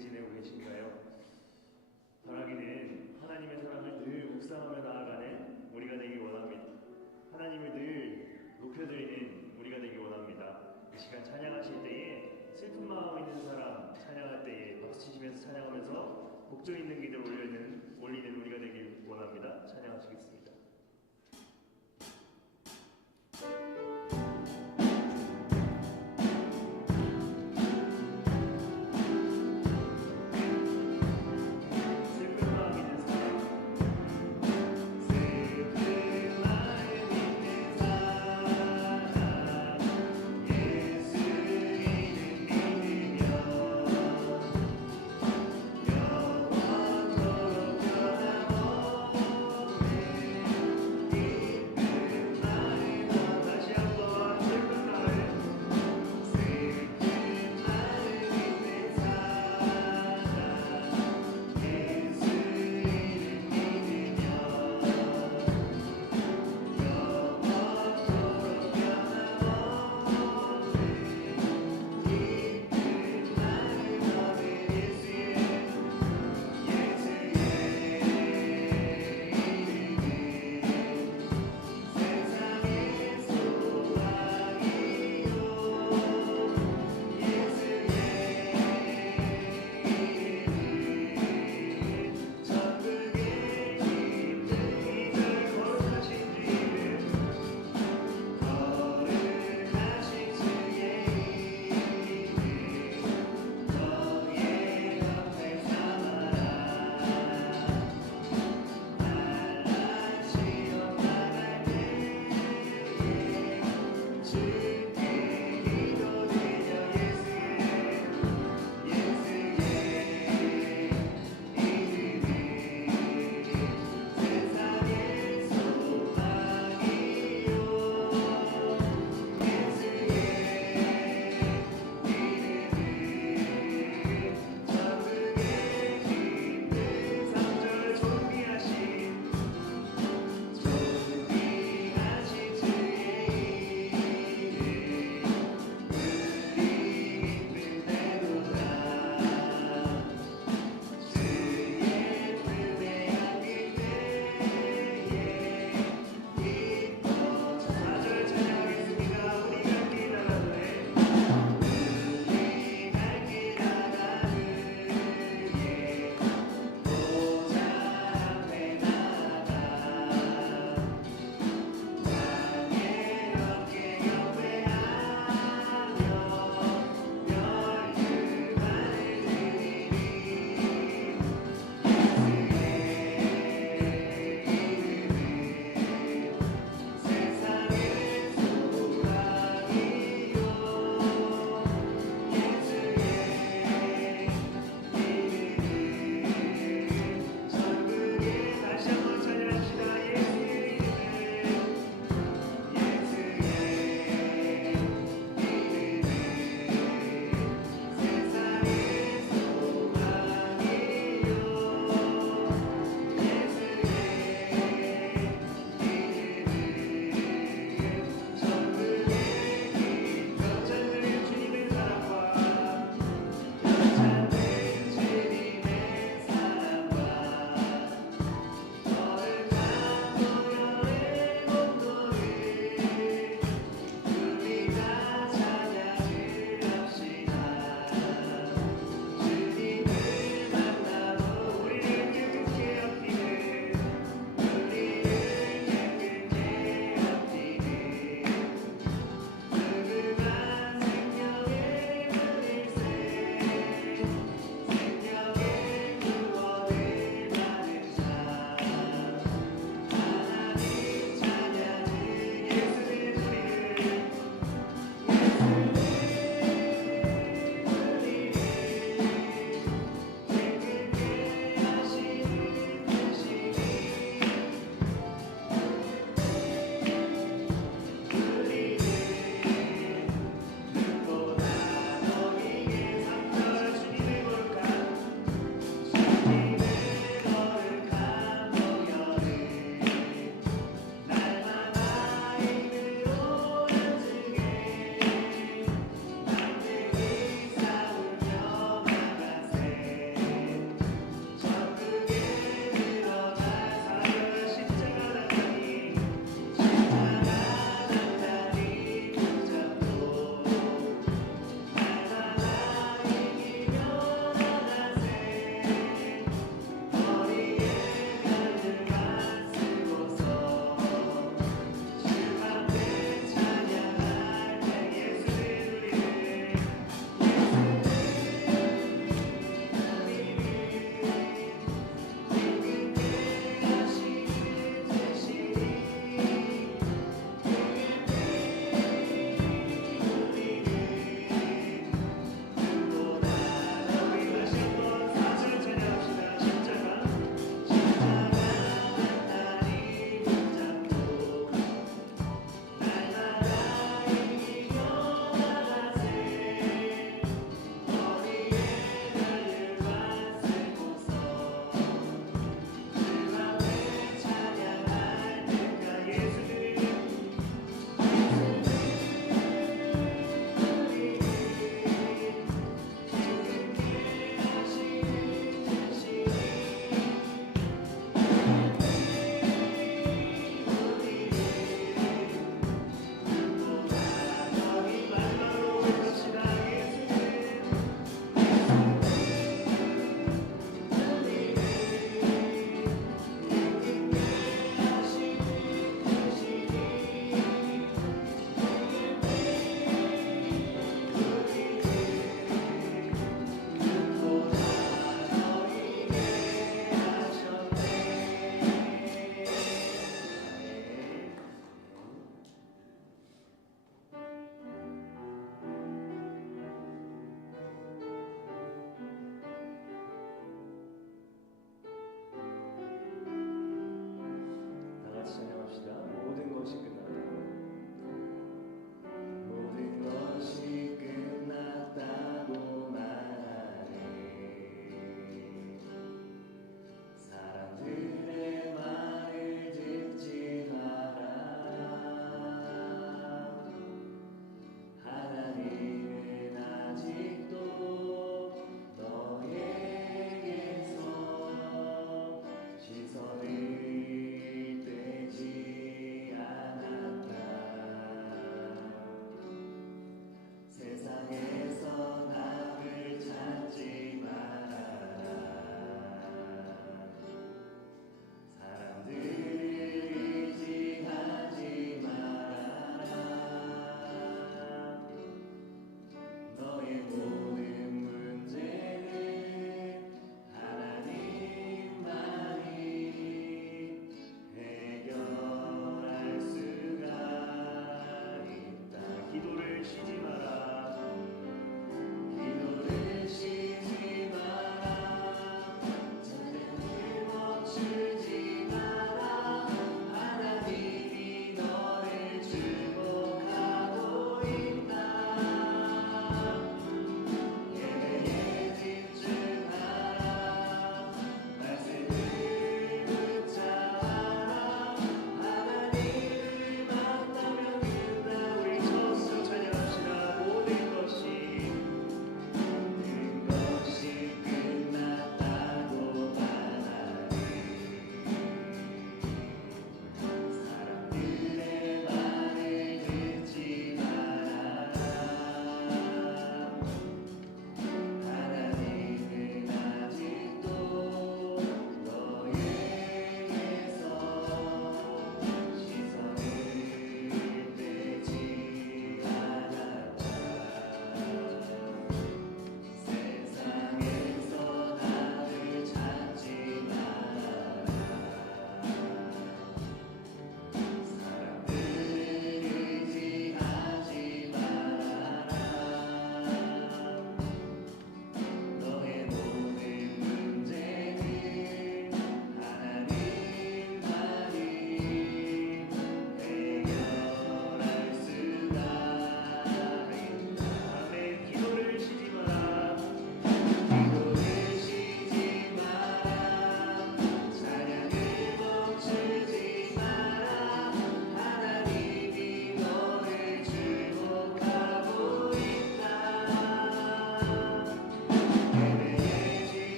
지내고 계신가요? 바라기는 하나님의 사랑을 늘 묵상하며 나아가는 우리가 되기 원합니다. 하나님을 늘 높여드리는 우리가 되기 원합니다. 이 시간 찬양하실 때에 슬픈 마음 있는 사람 찬양할 때에 박수치시면서 찬양하면서 복종 있는 기도 올리는 우리가 되길 원합니다. 찬양하시겠습니다. 영원토록 변함없네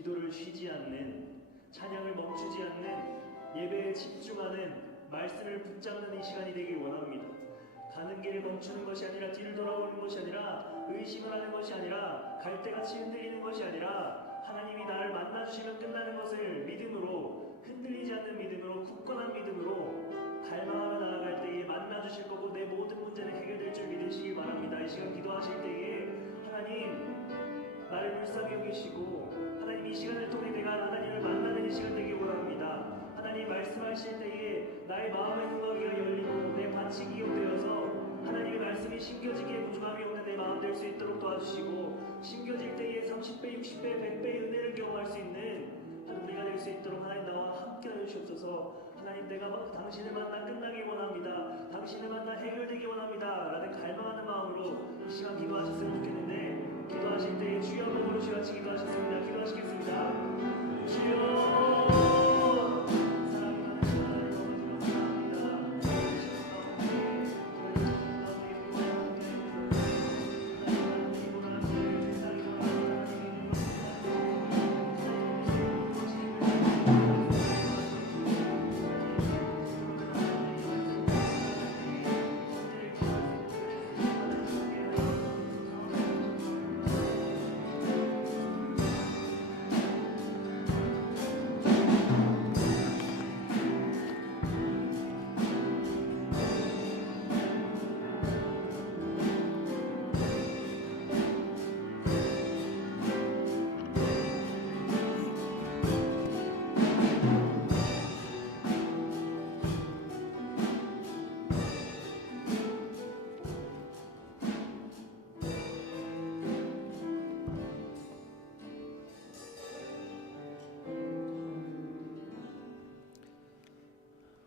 기도를 쉬지 않는, 찬양을 멈추지 않는, 예배에 집중하는, 말씀을 붙잡는 이 시간이 되길 원합니다. 가는 길에 멈추는 것이 아니라, 뒤를 돌아보는 것이 아니라, 의심을 하는 것이 아니라, 갈대같이 흔들리는 것이 아니라, 하나님이 나를 만나주시면 끝나는 것을 믿음으로, 흔들리지 않는 믿음으로, 굳건한 믿음으로 갈망하며 나아갈 때에 만나주실 거고 내 모든 문제는 해결될 줄 믿으시기 바랍니다. 이 시간 기도하실 때에 하나님 나를 불쌍히 여기시고, 하나님 이 시간을 통해 내가 하나님을 만나는 이 시간 되길 원합니다. 하나님 말씀하실 때에 나의 마음의 눈가기가 열리고 내 밭이 기억되어서 하나님의 말씀이 심겨지기에 부족함이 없는 내 마음 될 수 있도록 도와주시고, 심겨질 때에 30배, 60배, 100배의 은혜를 경험할 수 있는 우리가 될 수 있도록 하나님 나와 함께 하시옵소서. 하나님 내가 당신을 만나 끝나기 원합니다. 당신을 만나 해결되기 원합니다 라는 갈망하는 마음으로 이 시간 기도하셨으면 좋겠는데, 기도하실 때에 주여 한번 부르시고 같이 기도하셨습니다. 기도하시겠습니다. 주여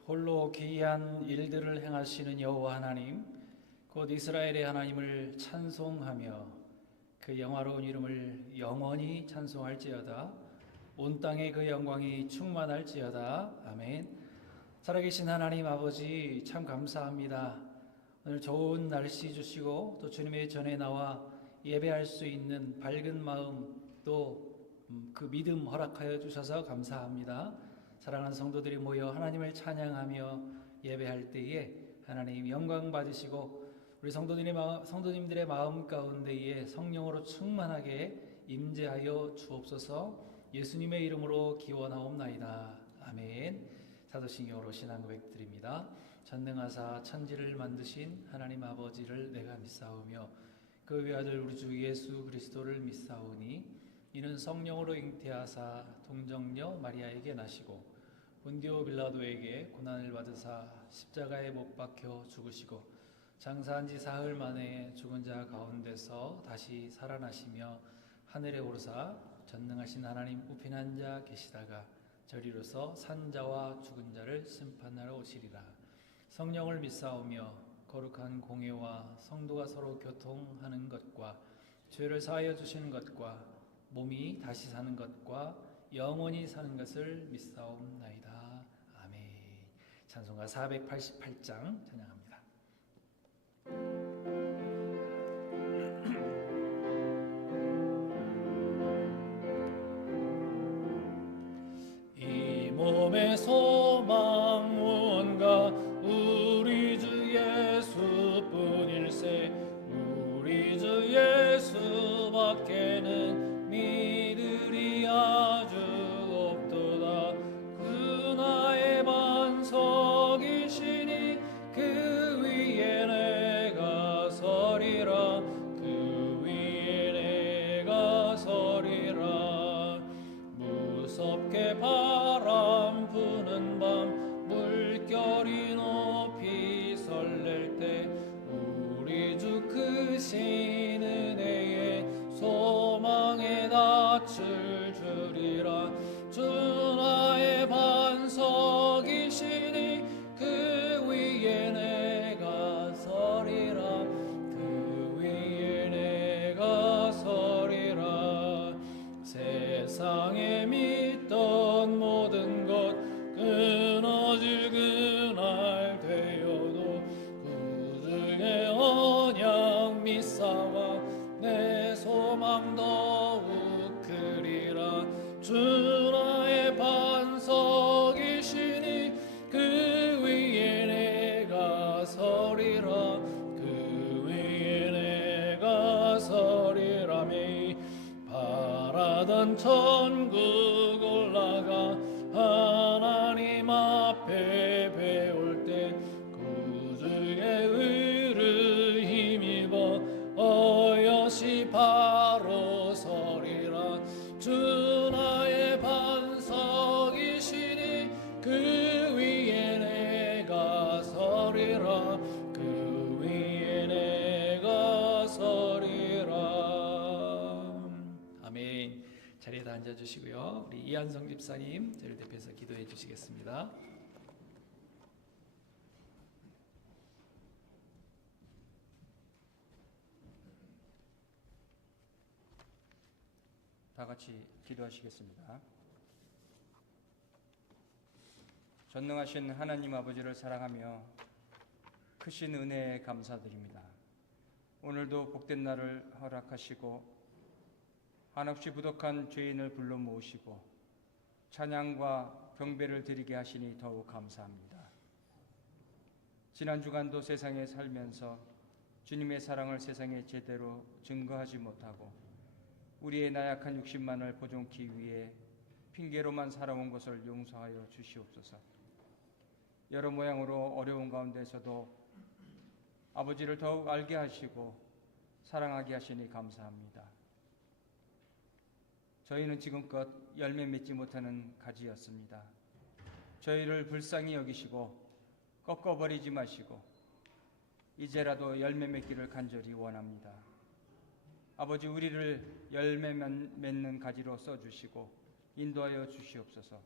홀로 기이한 일들을 행하시는 여호와 하나님, 곧 이스라엘의 하나님을 찬송하며 그 영화로운 이름을 영원히 찬송할지어다. 온 땅에 그 영광이 충만할지어다. 아멘. 살아계신 하나님 아버지, 참 감사합니다. 오늘 좋은 날씨 주시고 또 주님의 전에 나와 예배할 수 있는 밝은 마음, 또 그 믿음 허락하여 주셔서 감사합니다. 사랑하는 성도들이 모여 하나님을 찬양하며 예배할 때에 하나님 영광 받으시고, 우리 성도님들의 마음 가운데에 성령으로 충만하게 임재하여 주옵소서. 예수님의 이름으로 기원하옵나이다. 아멘. 사도신경으로 신앙 고백드립니다. 전능하사 천지를 만드신 하나님 아버지를 내가 믿사오며 그 외아들 우리 주 예수 그리스도를 믿사오니, 이는 성령으로 잉태하사 동정녀 마리아에게 나시고 본디오 빌라도에게 고난을 받으사 십자가에 못 박혀 죽으시고 장사한 지 사흘 만에 죽은 자 가운데서 다시 살아나시며 하늘에 오르사 전능하신 하나님 우편 앉아 계시다가 저리로서 산자와 죽은 자를 심판하러 오시리라. 성령을 믿사오며 거룩한 공회와 성도가 서로 교통하는 것과 죄를 사하여 주시는 것과 몸이 다시 사는 것과 영원히 사는 것을 믿사옵나이다. 아멘. 찬송가 488장 찬양합니다. 이 몸의 소망 무언가 우리 주 예수뿐일세. 우리 주 예수밖에는 믿으리 아주 없도다. 그 나의 반석이시니 그 위에 내가 서리라. 그 위에 내가 서리라. 무섭게 바람 부는 밤 물결이 높이 설렐 때 우리 주 크신 은혜에 소망의 낯을 주리라. 주 나의 반석이시니 그 위에 내가 서리라. 그 위에 내가 서리라. 세상에 믿던 모든 것 끊어질 그날 되어도 구주의 언약 믿사와 내 소망 더욱 크리라. 주 받은 천국 올라가 하나님 앞에 배울 때 구주의 의를 힘입어 어여시 바로 서리라. 주 나의 반석이시니 그 위에 내가 서리라. 그 위에 내가 서리라. 아멘. 자리에 다 앉아주시고요. 우리 이한성 집사님 저를 대표해서 기도해 주시겠습니다. 다 같이 기도하시겠습니다. 전능하신 하나님 아버지를 사랑하며 크신 은혜에 감사드립니다. 오늘도 복된 날을 허락하시고 한없이 부족한 죄인을 불러 모으시고 찬양과 경배를 드리게 하시니 더욱 감사합니다. 지난 주간도 세상에 살면서 주님의 사랑을 세상에 제대로 증거하지 못하고 우리의 나약한 육신만을 보존기 위해 핑계로만 살아온 것을 용서하여 주시옵소서. 여러 모양으로 어려운 가운데서도 아버지를 더욱 알게 하시고 사랑하게 하시니 감사합니다. 저희는 지금껏 열매 맺지 못하는 가지였습니다. 저희를 불쌍히 여기시고 꺾어버리지 마시고 이제라도 열매 맺기를 간절히 원합니다. 아버지, 우리를 열매 맺는 가지로 써주시고 인도하여 주시옵소서.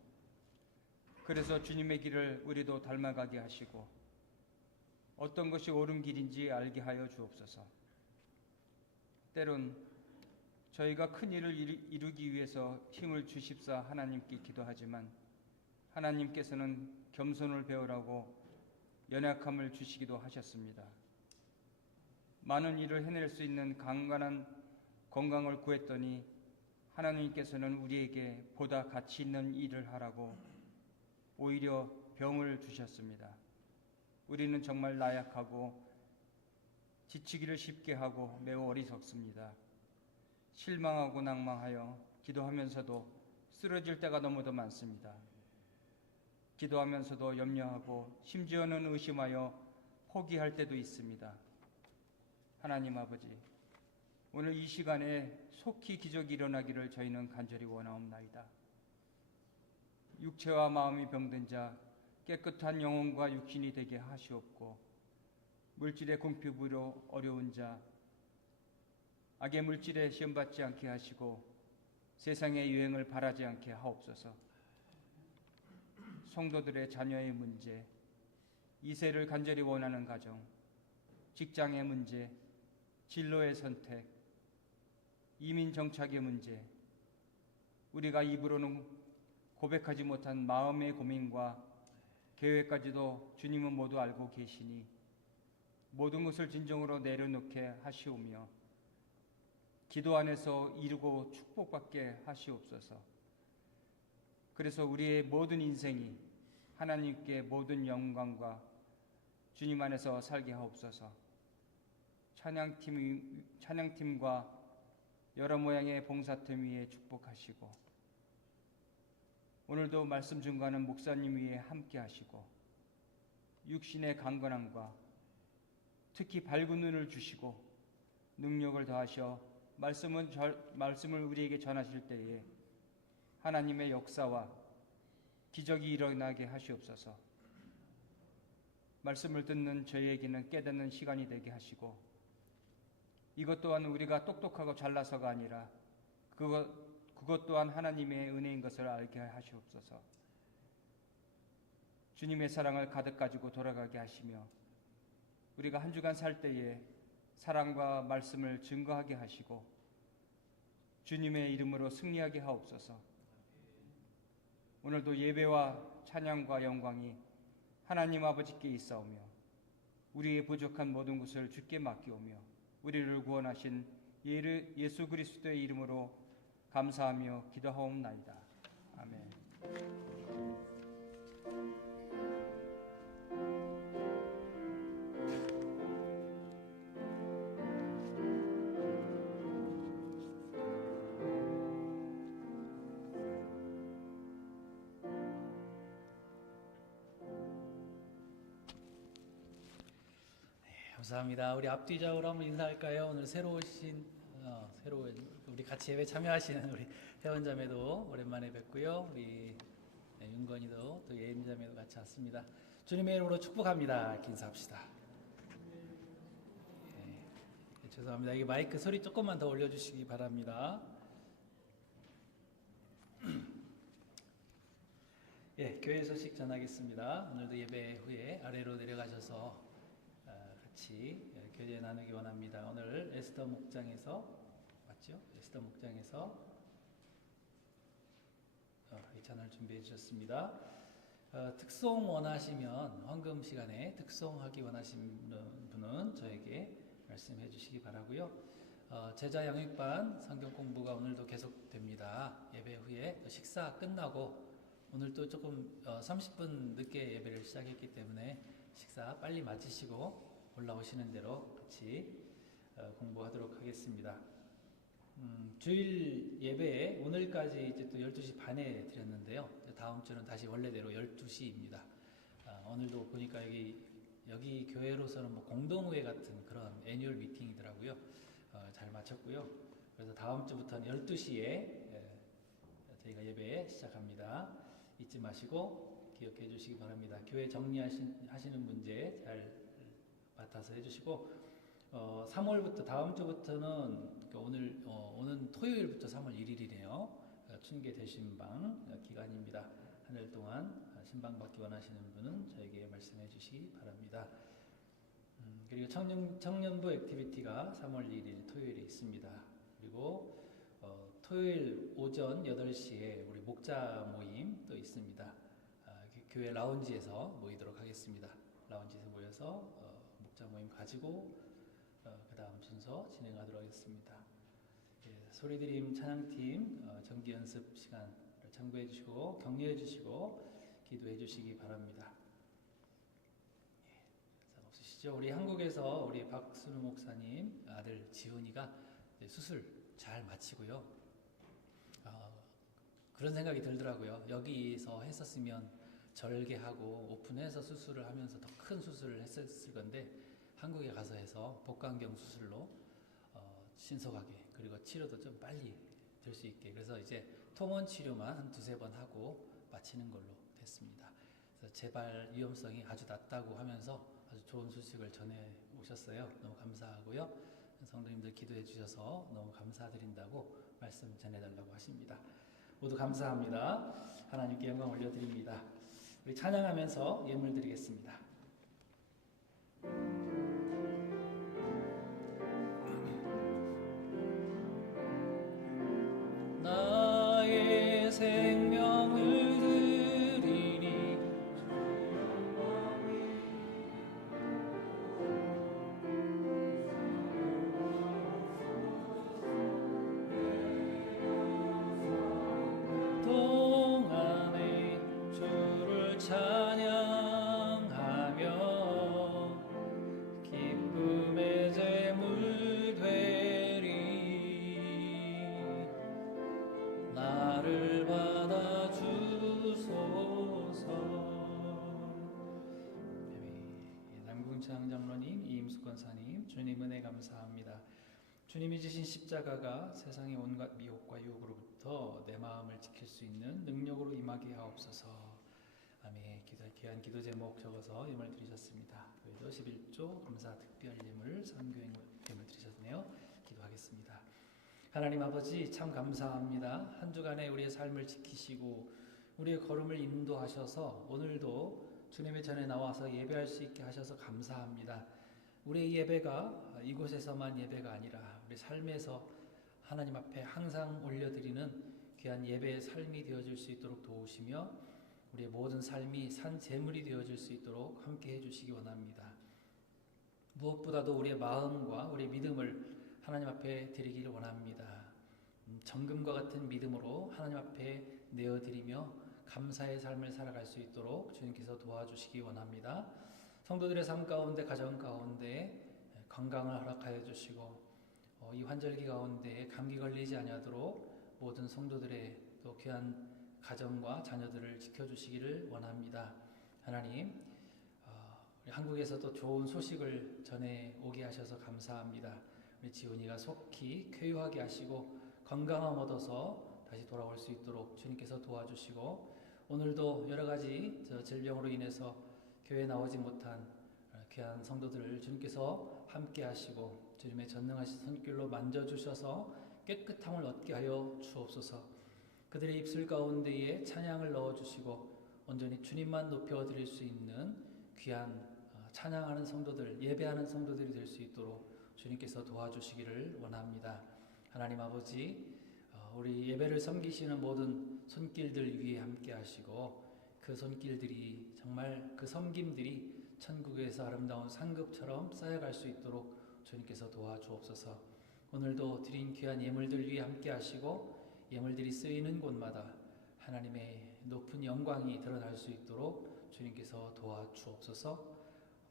그래서 주님의 길을 우리도 닮아가게 하시고 어떤 것이 옳은 길인지 알게 하여 주옵소서. 때론 저희가 큰 일을 이루기 위해서 힘을 주십사 하나님께 기도하지만 하나님께서는 겸손을 배우라고 연약함을 주시기도 하셨습니다. 많은 일을 해낼 수 있는 강건한 건강을 구했더니 하나님께서는 우리에게 보다 가치 있는 일을 하라고 오히려 병을 주셨습니다. 우리는 정말 나약하고 지치기를 쉽게 하고 매우 어리석습니다. 실망하고 낭망하여 기도하면서도 쓰러질 때가 너무도 많습니다. 기도하면서도 염려하고 심지어는 의심하여 포기할 때도 있습니다. 하나님 아버지, 오늘 이 시간에 속히 기적이 일어나기를 저희는 간절히 원하옵나이다. 육체와 마음이 병든 자, 깨끗한 영혼과 육신이 되게 하시옵고 물질의 궁핍으로 어려운 자, 악의 물질에 시험받지 않게 하시고 세상의 유행을 바라지 않게 하옵소서. 성도들의 자녀의 문제, 이세를 간절히 원하는 가정, 직장의 문제, 진로의 선택, 이민 정착의 문제, 우리가 입으로는 고백하지 못한 마음의 고민과 계획까지도 주님은 모두 알고 계시니 모든 것을 진정으로 내려놓게 하시오며 기도 안에서 이루고 축복받게 하시옵소서. 그래서 우리의 모든 인생이 하나님께 모든 영광과 주님 안에서 살게 하옵소서. 찬양팀과 여러 모양의 봉사팀 위에 축복하시고 오늘도 말씀 증거하는 목사님 위에 함께 하시고 육신의 강건함과 특히 밝은 눈을 주시고 능력을 더하셔 말씀을 우리에게 전하실 때에 하나님의 역사와 기적이 일어나게 하시옵소서. 말씀을 듣는 저희에게는 깨닫는 시간이 되게 하시고 이것 또한 우리가 똑똑하고 잘나서가 아니라 그것 또한 하나님의 은혜인 것을 알게 하시옵소서. 주님의 사랑을 가득 가지고 돌아가게 하시며 우리가 한 주간 살 때에 사랑과 말씀을 증거하게 하시고 주님의 이름으로 승리하게 하옵소서. 오늘도 예배와 찬양과 영광이 하나님 아버지께 있사오며 우리의 부족한 모든 것을 주께 맡기오며 우리를 구원하신 예수 그리스도의 이름으로 감사하며 기도하옵나이다. 아멘. 감사합니다. 우리 앞뒤좌우로 한번 인사할까요? 오늘 새로 오신 우리 같이 예배 참여하시는 우리 회원자매도 오랜만에 뵙고요. 우리 윤건이도 또 예임자매도 같이 왔습니다. 주님의 이름으로 축복합니다. 이렇게 인사합시다. 죄송합니다. 이 마이크 소리 조금만 더 올려주시기 바랍니다. 교회 소식 전하겠습니다. 오늘도 예배 후에 아래로 내려가셔서 같이 교제 나누기 원합니다. 오늘 에스더 목장에서 맞죠? 에스더 목장에서 이 찬을 준비해 주셨습니다. 특송 원하시면 헌금 시간에 특송하기 원하시는 분은 저에게 말씀해 주시기 바라고요. 제자 영육반 성경 공부가 오늘도 계속됩니다. 예배 후에 또 식사 끝나고 오늘 또 조금 30분 늦게 예배를 시작했기 때문에 식사 빨리 마치시고 올라오시는 대로 같이 공부하도록 하겠습니다. 주일 예배에 오늘까지 이제 또 12시 반에 드렸는데요. 다음 주는 다시 원래대로 12시입니다. 오늘도 보니까 여기 교회로서는 뭐 공동회 같은 그런 애뉴얼 미팅이더라고요. 잘 마쳤고요. 그래서 다음 주부터는 12시에 저희가 예배 시작합니다. 잊지 마시고 기억해 주시기 바랍니다. 교회 정리하시는 문제 잘 맡아서 해주시고 3월부터 다음 주부터는 오는 토요일부터 3월 1일이네요. 춘계 대신방 기간입니다. 한 달 동안 신방 받기 원하시는 분은 저에게 말씀해 주시기 바랍니다. 그리고 청년부 액티비티가 3월 1일 토요일에 있습니다. 그리고 토요일 오전 8시에 우리 목자 모임 또 있습니다. 교회 라운지에서 모이도록 하겠습니다. 라운지에서 모여서 목자 모임 가지고 그 다음 순서 진행하도록 하겠습니다. 소리드림 찬양팀 정기 연습 시간 참고해 주시고 격려해 주시고 기도해 주시기 바랍니다. 없으시죠? 우리 한국에서 우리 박순우 목사님 아들 지훈이가 수술 잘 마치고요. 그런 생각이 들더라고요. 여기서 했었으면 절개하고 오픈해서 수술을 하면서 더 큰 수술을 했었을 건데 한국에 가서 해서 복강경 수술로 신속하게 그리고 치료도 좀 빨리 될 수 있게 그래서 이제 통원 치료만 한 2-3번 하고 마치는 걸로 됐습니다. 그래서 재발 위험성이 아주 낮다고 하면서 아주 좋은 소식을 전해 오셨어요. 너무 감사하고요. 성도님들 기도해 주셔서 너무 감사드린다고 말씀 전해달라고 하십니다. 모두 감사합니다. 하나님께 영광 올려드립니다. 우리 찬양하면서 예물 드리겠습니다. 나의 생명을 드리니 동안에 주를 찬양하며 기쁨의 제물 되리 나를 받아 주소서. 남궁창 장로님, 이임숙 권사님, 주님 은혜 감사합니다. 주님이 지신 십자가가 세상의 온갖 미혹과 유혹으로부터 내 마음을 지킬 수 있는 능력으로 임하게 하옵소서. 아멘. 귀한 기도 제목 적어서 예물 드리셨습니다. 저희도 11조 감사 특별 예물 선교 예물 드리셨네요. 기도하겠습니다. 하나님 아버지 참 감사합니다. 한 주간에 우리의 삶을 지키시고 우리의 걸음을 인도하셔서 오늘도 주님의 전에 나와서 예배할 수 있게 하셔서 감사합니다. 우리의 예배가 이곳에서만 예배가 아니라 우리 삶에서 하나님 앞에 항상 올려드리는 귀한 예배의 삶이 되어질 수 있도록 도우시며 우리의 모든 삶이 산 제물이 되어질 수 있도록 함께 해주시기 원합니다. 무엇보다도 우리의 마음과 우리의 믿음을 하나님 앞에 드리기를 원합니다. 정금과 같은 믿음으로 하나님 앞에 내어드리며 감사의 삶을 살아갈 수 있도록 주님께서 도와주시기 원합니다. 성도들의 삶 가운데 가정 가운데 건강을 허락하여 주시고 이 환절기 가운데 감기 걸리지 아니하도록 모든 성도들의 또 귀한 가정과 자녀들을 지켜주시기를 원합니다. 하나님 우리 한국에서도 좋은 소식을 전해 오게 하셔서 감사합니다. 우리 지훈이가 속히 쾌유하게 하시고 건강함 얻어서 다시 돌아올 수 있도록 주님께서 도와주시고, 오늘도 여러 가지 질병으로 인해서 교회에 나오지 못한 귀한 성도들을 주님께서 함께 하시고 주님의 전능하신 손길로 만져주셔서 깨끗함을 얻게 하여 주옵소서. 그들의 입술 가운데에 찬양을 넣어주시고 온전히 주님만 높여드릴 수 있는 귀한 찬양하는 성도들, 예배하는 성도들이 될 수 있도록 주님께서 도와주시기를 원합니다. 하나님 아버지, 우리 예배를 섬기시는 모든 손길들 위에 함께 하시고 그 손길들이 정말 그 섬김들이 천국에서 아름다운 상급처럼 쌓여갈 수 있도록 주님께서 도와주옵소서. 오늘도 드린 귀한 예물들 위에 함께 하시고 예물들이 쓰이는 곳마다 하나님의 높은 영광이 드러날 수 있도록 주님께서 도와주옵소서.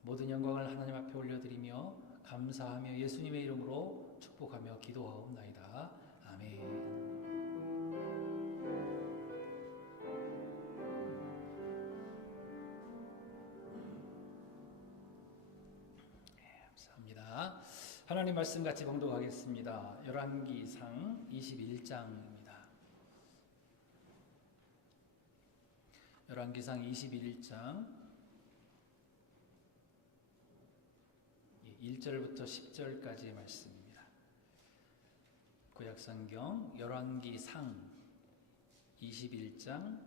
모든 영광을 하나님 앞에 올려드리며 감사하며 예수님의 이름으로 축복하며 기도하옵나이다. 아멘. 하나님 말씀 같이 봉독하겠습니다. 열왕기상 21장입니다. 열왕기상 21장 1절부터 10절까지의 말씀입니다. 구약성경 열왕기상 21장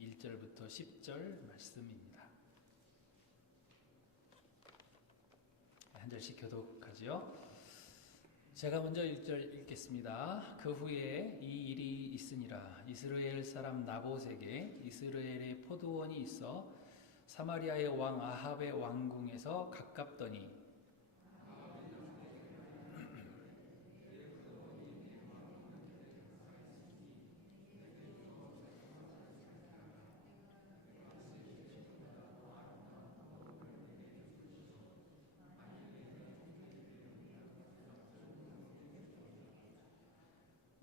1절부터 10절 말씀입니다. 한 절씩 교독하지요. 제가 먼저 1절 읽겠습니다. 그 후에 이 일이 있으니라. 이스라엘 사람 나봇에게 이스라엘의 포도원이 있어 사마리아의 왕 아합의 왕궁에서 가깝더니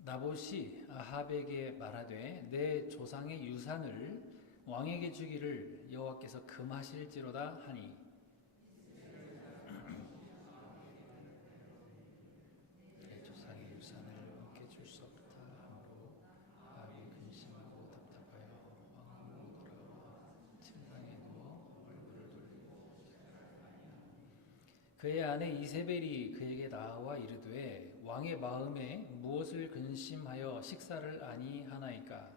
나봇이 아합에게 말하되 내 조상의 유산을 왕에게 주기를 여호와께서 금하실지로다 하니 내 조상의 유산을 왕께 줄 수 없다 하므로 아합이 근심하고 답답하여 왕궁으로 돌아와 침상에 누워 얼굴을 돌리고 그의 아내 이세벨이 그에게 나와 이르되 왕의 마음에 무엇을 근심하여 식사를 아니하나이까?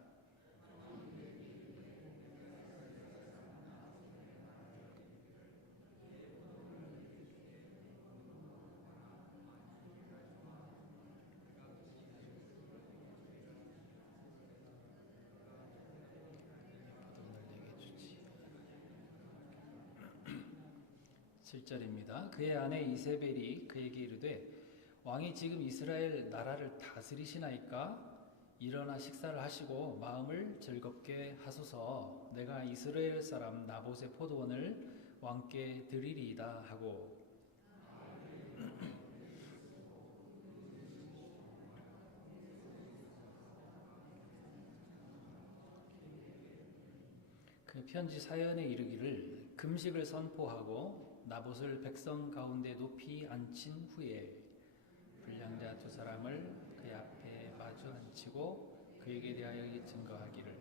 포도원을 내게 주지. 7절입니다. 그의 아내 이세벨이 그에게 이르되 왕이 지금 이스라엘 나라를 다스리시나이까? 일어나 식사를 하시고 마음을 즐겁게 하소서. 내가 이스라엘 사람 나봇의 포도원을 왕께 드리리이다 하고 그 편지 사연에 이르기를 금식을 선포하고 나봇을 백성 가운데 높이 앉힌 후에 불량자 두 사람을 그의 앞에 마주 앉히고 그에게 대하여 증거하기를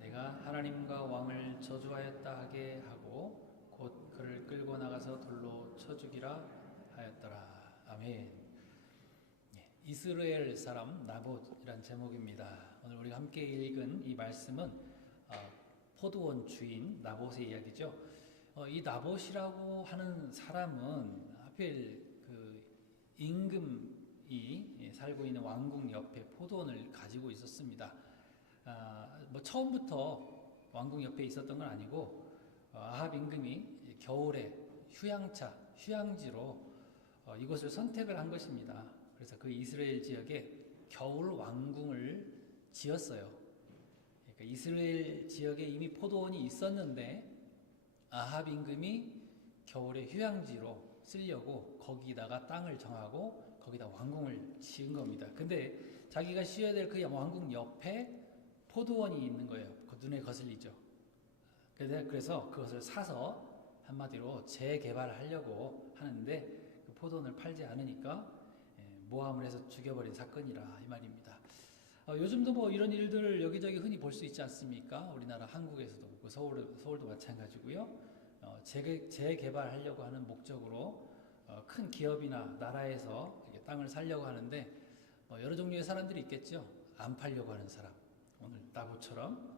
내가 하나님과 왕을 저주하였다 하게 하고 곧 그를 끌고 나가서 돌로 쳐 죽이라 하였더라. 아멘. 이스라엘 사람 나봇이란 제목입니다. 오늘 우리가 함께 읽은 이 말씀은 포도원 주인 나봇의 이야기죠. 이 나봇이라고 하는 사람은 하필 임금이 살고 있는 왕궁 옆에 포도원을 가지고 있었습니다. 처음부터 왕궁 옆에 있었던 건 아니고 아합 임금이 겨울에 휴양지로 이곳을 선택을 한 것입니다. 그래서 그 이스라엘 지역에 겨울 왕궁을 지었어요. 그러니까 이스라엘 지역에 이미 포도원이 있었는데 아합 임금이 겨울에 휴양지로 쓰려고 거기다가 땅을 정하고 거기다 왕궁을 지은 겁니다. 근데 자기가 쉬어야 될 그 왕궁 옆에 포도원이 있는 거예요. 그 눈에 거슬리죠. 그래서 그것을 사서 한마디로 재개발하려고 하는데 그 포도원을 팔지 않으니까 모함을 해서 죽여버린 사건이라 이 말입니다. 요즘도 뭐 이런 일들을 여기저기 흔히 볼 수 있지 않습니까? 우리나라 한국에서도 그렇고 서울도 마찬가지고요. 재개발하려고 하는 목적으로 큰 기업이나 나라에서 이렇게 땅을 사려고 하는데 여러 종류의 사람들이 있겠죠. 안 팔려고 하는 사람, 오늘 나부처럼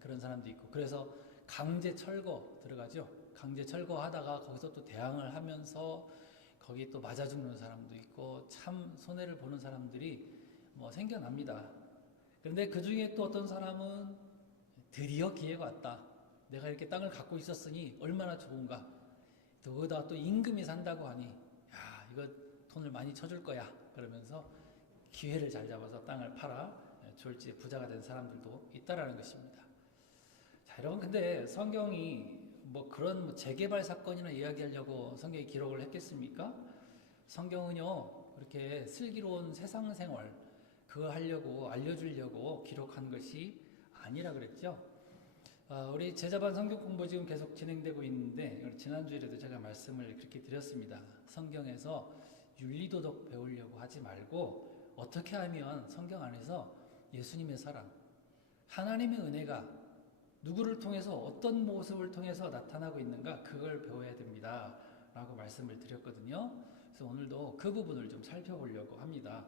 그런 사람도 있고, 그래서 강제 철거 들어가죠. 강제 철거하다가 거기서 또 대항을 하면서 거기 또 맞아 죽는 사람도 있고 참 손해를 보는 사람들이 생겨납니다. 그런데 그 중에 또 어떤 사람은 드디어 기회가 왔다. 내가 이렇게 땅을 갖고 있었으니 얼마나 좋은가. 또 거기다가 또 임금이 산다고 하니 야, 이거 돈을 많이 쳐줄 거야. 그러면서 기회를 잘 잡아서 땅을 팔아 졸지에 부자가 된 사람들도 있다라는 것입니다. 자, 여러분, 근데 성경이 그런 재개발 사건이나 이야기하려고 성경이 기록을 했겠습니까? 성경은요, 그렇게 슬기로운 세상 생활 그거 하려고 알려주려고 기록한 것이 아니라 그랬죠. 우리 제자반 성경 공부 지금 계속 진행되고 있는데 지난주에도 제가 말씀을 그렇게 드렸습니다. 성경에서 윤리도덕 배우려고 하지 말고 어떻게 하면 성경 안에서 예수님의 사랑, 하나님의 은혜가 누구를 통해서 어떤 모습을 통해서 나타나고 있는가 그걸 배워야 됩니다 라고 말씀을 드렸거든요. 그래서 오늘도 그 부분을 좀 살펴보려고 합니다.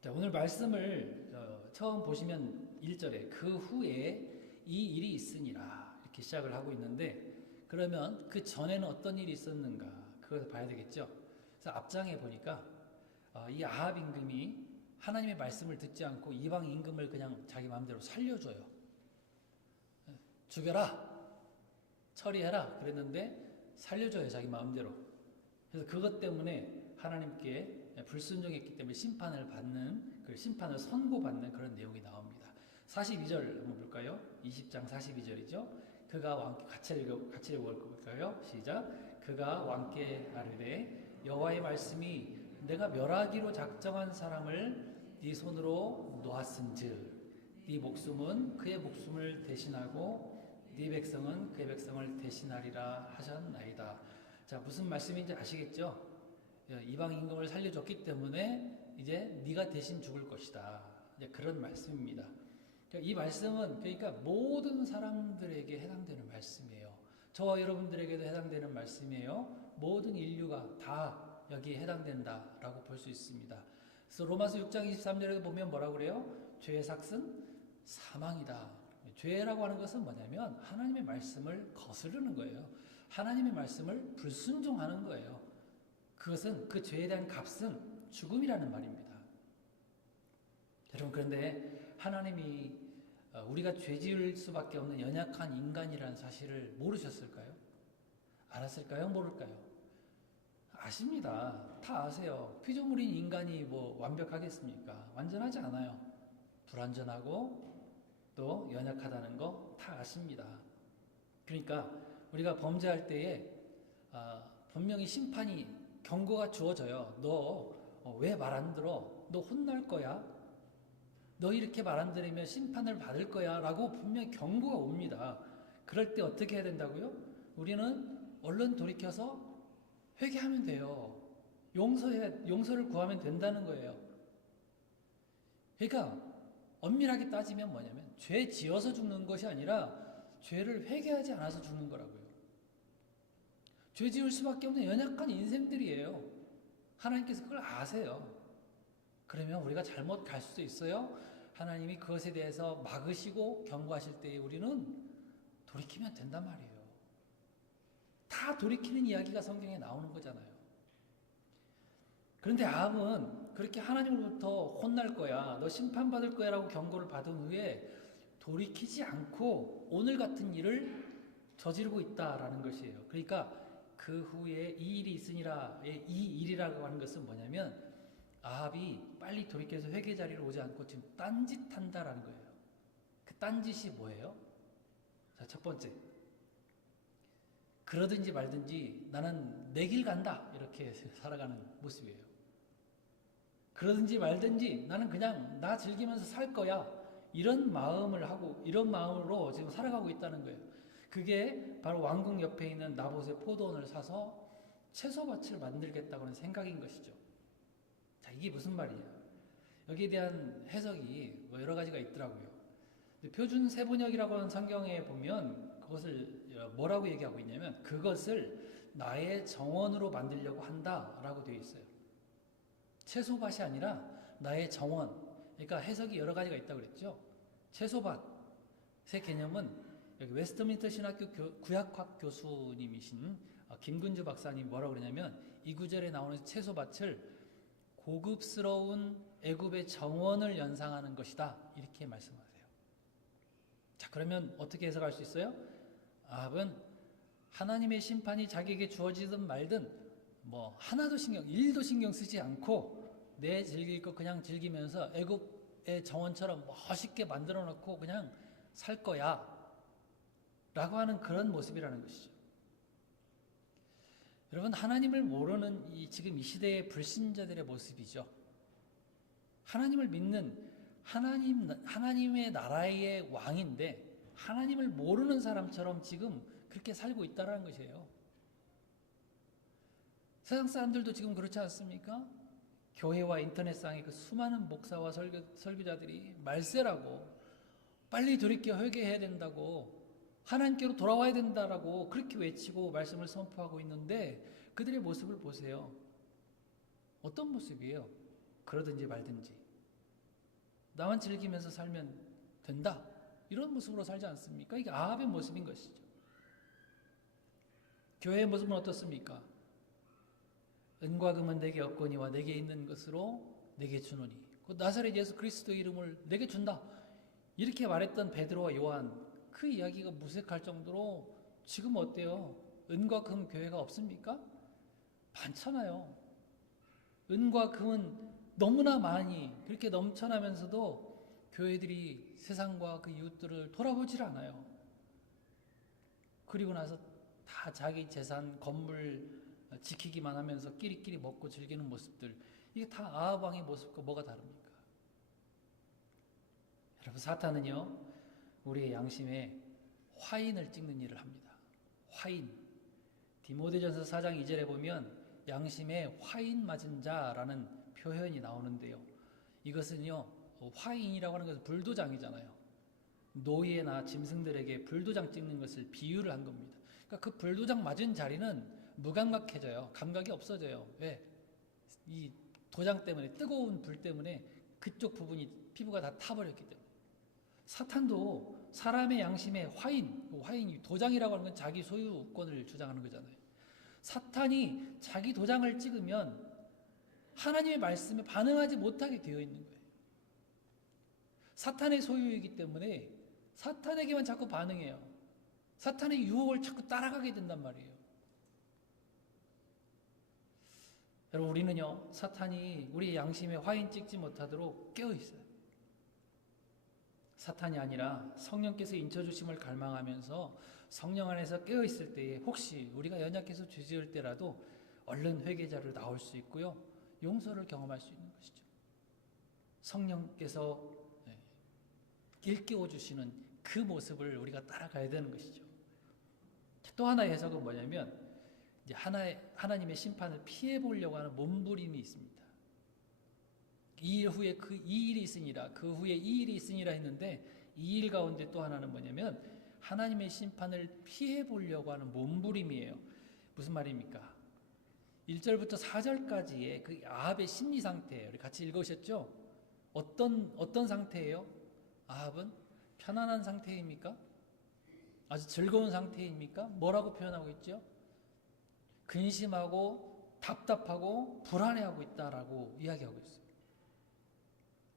자, 오늘 말씀을 처음 보시면 1절에 그 후에 이 일이 있으니라 이렇게 시작을 하고 있는데, 그러면 그 전에는 어떤 일이 있었는가 그것을 봐야 되겠죠. 그래서 앞장에 보니까 이 아합 임금이 하나님의 말씀을 듣지 않고 이방 임금을 그냥 자기 마음대로 살려줘요. 죽여라, 처리해라 그랬는데 살려줘요, 자기 마음대로. 그래서 그것 때문에 하나님께 불순종했기 때문에 심판을 받는, 그 심판을 선고받는 그런 내용이 나옵니다. 42절 한번 볼까요? 20장 42절이죠. 그가 왕께 같이 읽어볼까요? 시작. 그가 왕께 아뢰되 여호와의 말씀이 내가 멸하기로 작정한 사람을 네 손으로 놓았은즉 네 목숨은 그의 목숨을 대신하고 네 백성은 그의 백성을 대신하리라 하셨나이다. 자, 무슨 말씀인지 아시겠죠? 이방 임금을 살려줬기 때문에 이제 네가 대신 죽을 것이다. 이제 그런 말씀입니다. 이 말씀은 그러니까 모든 사람들에게 해당되는 말씀이에요. 저와 여러분들에게도 해당되는 말씀이에요. 모든 인류가 다 여기에 해당된다라고 볼 수 있습니다. 그래서 로마서 6장 23절에도 보면 뭐라고 그래요? 죄의 삭은 사망이다. 죄라고 하는 것은 뭐냐면 하나님의 말씀을 거스르는 거예요. 하나님의 말씀을 불순종하는 거예요. 그것은 그 죄에 대한 값은 죽음이라는 말입니다. 여러분, 그런데 하나님이 우리가 죄 지을 수밖에 없는 연약한 인간이라는 사실을 모르셨을까요? 알았을까요? 모를까요? 아십니다. 다 아세요. 피조물인 인간이 완벽하겠습니까? 완전하지 않아요. 불완전하고 또 연약하다는 거 다 아십니다. 그러니까 우리가 범죄할 때에 분명히 심판이, 경고가 주어져요. 너 왜 말 안 들어? 너 혼날 거야? 너 이렇게 말 안 들으면 심판을 받을 거야 라고 분명히 경고가 옵니다. 그럴 때 어떻게 해야 된다고요? 우리는 얼른 돌이켜서 회개하면 돼요. 용서를 구하면 된다는 거예요. 그러니까 엄밀하게 따지면 뭐냐면 죄 지어서 죽는 것이 아니라 죄를 회개하지 않아서 죽는 거라고요. 죄 지을 수밖에 없는 연약한 인생들이에요. 하나님께서 그걸 아세요. 그러면 우리가 잘못 갈 수도 있어요. 하나님이 그것에 대해서 막으시고 경고하실 때에 우리는 돌이키면 된단 말이에요. 다 돌이키는 이야기가 성경에 나오는 거잖아요. 그런데 아합은 그렇게 하나님으로부터 혼날 거야, 너 심판받을 거야 라고 경고를 받은 후에 돌이키지 않고 오늘 같은 일을 저지르고 있다라는 것이에요. 그러니까 그 후에 이 일이 있으니라, 이 일이라고 하는 것은 뭐냐면 아합이 빨리 돌이켜서 회개 자리로 오지 않고 지금 딴짓한다라는 거예요. 그 딴짓이 뭐예요? 자, 첫 번째, 그러든지 말든지 나는 내 길 간다 이렇게 살아가는 모습이에요. 그러든지 말든지 나는 그냥 나 즐기면서 살 거야, 이런 마음을 하고 이런 마음으로 지금 살아가고 있다는 거예요. 그게 바로 왕궁 옆에 있는 나봇의 포도원을 사서 채소밭을 만들겠다고 하는 생각인 것이죠. 자, 이게 무슨 말이냐? 여기에 대한 해석이 뭐 여러 가지가 있더라고요. 표준 세번역이라고 하는 성경에 보면 그것을 뭐라고 얘기하고 있냐면 그것을 나의 정원으로 만들려고 한다라고 되어 있어요. 채소밭이 아니라 나의 정원. 그러니까 해석이 여러 가지가 있다고 그랬죠. 채소밭의 개념은 여기 웨스트민스터 신학교 구약학 교수님이신 김근주 박사님 뭐라고 그러냐면 이 구절에 나오는 채소밭을 고급스러운 애굽의 정원을 연상하는 것이다 이렇게 말씀하세요. 자, 그러면 어떻게 해석할 수 있어요? 아합은 하나님의 심판이 자기에게 주어지든 말든 뭐 하나도 일도 신경 쓰지 않고 내 즐길 거 그냥 즐기면서 애굽의 정원처럼 멋있게 만들어 놓고 그냥 살 거야 라고 하는 그런 모습이라는 것이죠. 여러분, 하나님을 모르는 지금 이 시대의 불신자들의 모습이죠. 하나님을 믿는 하나님의 나라의 왕인데 하나님을 모르는 사람처럼 지금 그렇게 살고 있다는 것이에요. 세상 사람들도 지금 그렇지 않습니까? 교회와 인터넷상의 그 수많은 목사와 설교자들이 말세라고 빨리 돌이켜 회개해야 된다고 하나님께로 돌아와야 된다라고 그렇게 외치고 말씀을 선포하고 있는데 그들의 모습을 보세요. 어떤 모습이에요? 그러든지 말든지 나만 즐기면서 살면 된다 이런 모습으로 살지 않습니까? 이게 아합의 모습인 것이죠. 교회의 모습은 어떻습니까? 은과 금은 내게 없거니와 내게 있는 것으로 내게 주노니 그 나사렛 예수 그리스도 이름을 내게 준다 이렇게 말했던 베드로와 요한 그 이야기가 무색할 정도로 지금 어때요? 은과 금 교회가 없습니까? 많잖아요. 은과 금은 너무나 많이 그렇게 넘쳐나면서도 교회들이 세상과 그 이웃들을 돌아보질 않아요. 그리고 나서 다 자기 재산, 건물 지키기만 하면서 끼리끼리 먹고 즐기는 모습들 이게 다 아합 왕의 모습과 뭐가 다릅니까? 여러분, 사탄은요 우리의 양심에 화인을 찍는 일을 합니다. 화인. 디모데전서 4장 2절에 보면 양심에 화인 맞은 자라는 표현이 나오는데요. 이것은요 화인이라고 하는 것은 불도장이잖아요. 노예나 짐승들에게 불도장 찍는 것을 비유를 한 겁니다. 그러니까 그 불도장 맞은 자리는 무감각해져요. 감각이 없어져요. 왜? 이 도장 때문에 뜨거운 불 때문에 그쪽 부분이 피부가 다 타버렸기 때문에. 사탄도 사람의 양심에 화인이 도장이라고 하는 건 자기 소유권을 주장하는 거잖아요. 사탄이 자기 도장을 찍으면 하나님의 말씀에 반응하지 못하게 되어 있는 거예요. 사탄의 소유이기 때문에 사탄에게만 자꾸 반응해요. 사탄의 유혹을 자꾸 따라가게 된단 말이에요. 여러분, 우리는요 사탄이 우리 양심에 화인 찍지 못하도록 깨어있어요. 사탄이 아니라 성령께서 인쳐주심을 갈망하면서 성령 안에서 깨어있을 때에 혹시 우리가 연약해서 죄지을 때라도 얼른 회개자로 나올 수 있고요 용서를 경험할 수 있는 것이죠. 성령께서 일깨워 주시는 그 모습을 우리가 따라가야 되는 것이죠. 또 하나의 해석은 뭐냐면 이제 하나님의 심판을 피해 보려고 하는 몸부림이 있습니다. 이 일 후에 이 일이 있으니라 그 후에 이 일이 있으니라 했는데 이 일 가운데 또 하나는 뭐냐면 하나님의 심판을 피해 보려고 하는 몸부림이에요. 무슨 말입니까? 1절부터 4절까지의 그 아합의 심리 상태예요. 우리 같이 읽으셨죠? 어떤 상태예요? 아합은 편안한 상태입니까? 아주 즐거운 상태입니까? 뭐라고 표현하고 있죠? 근심하고 답답하고 불안해하고 있다라고 이야기하고 있어요.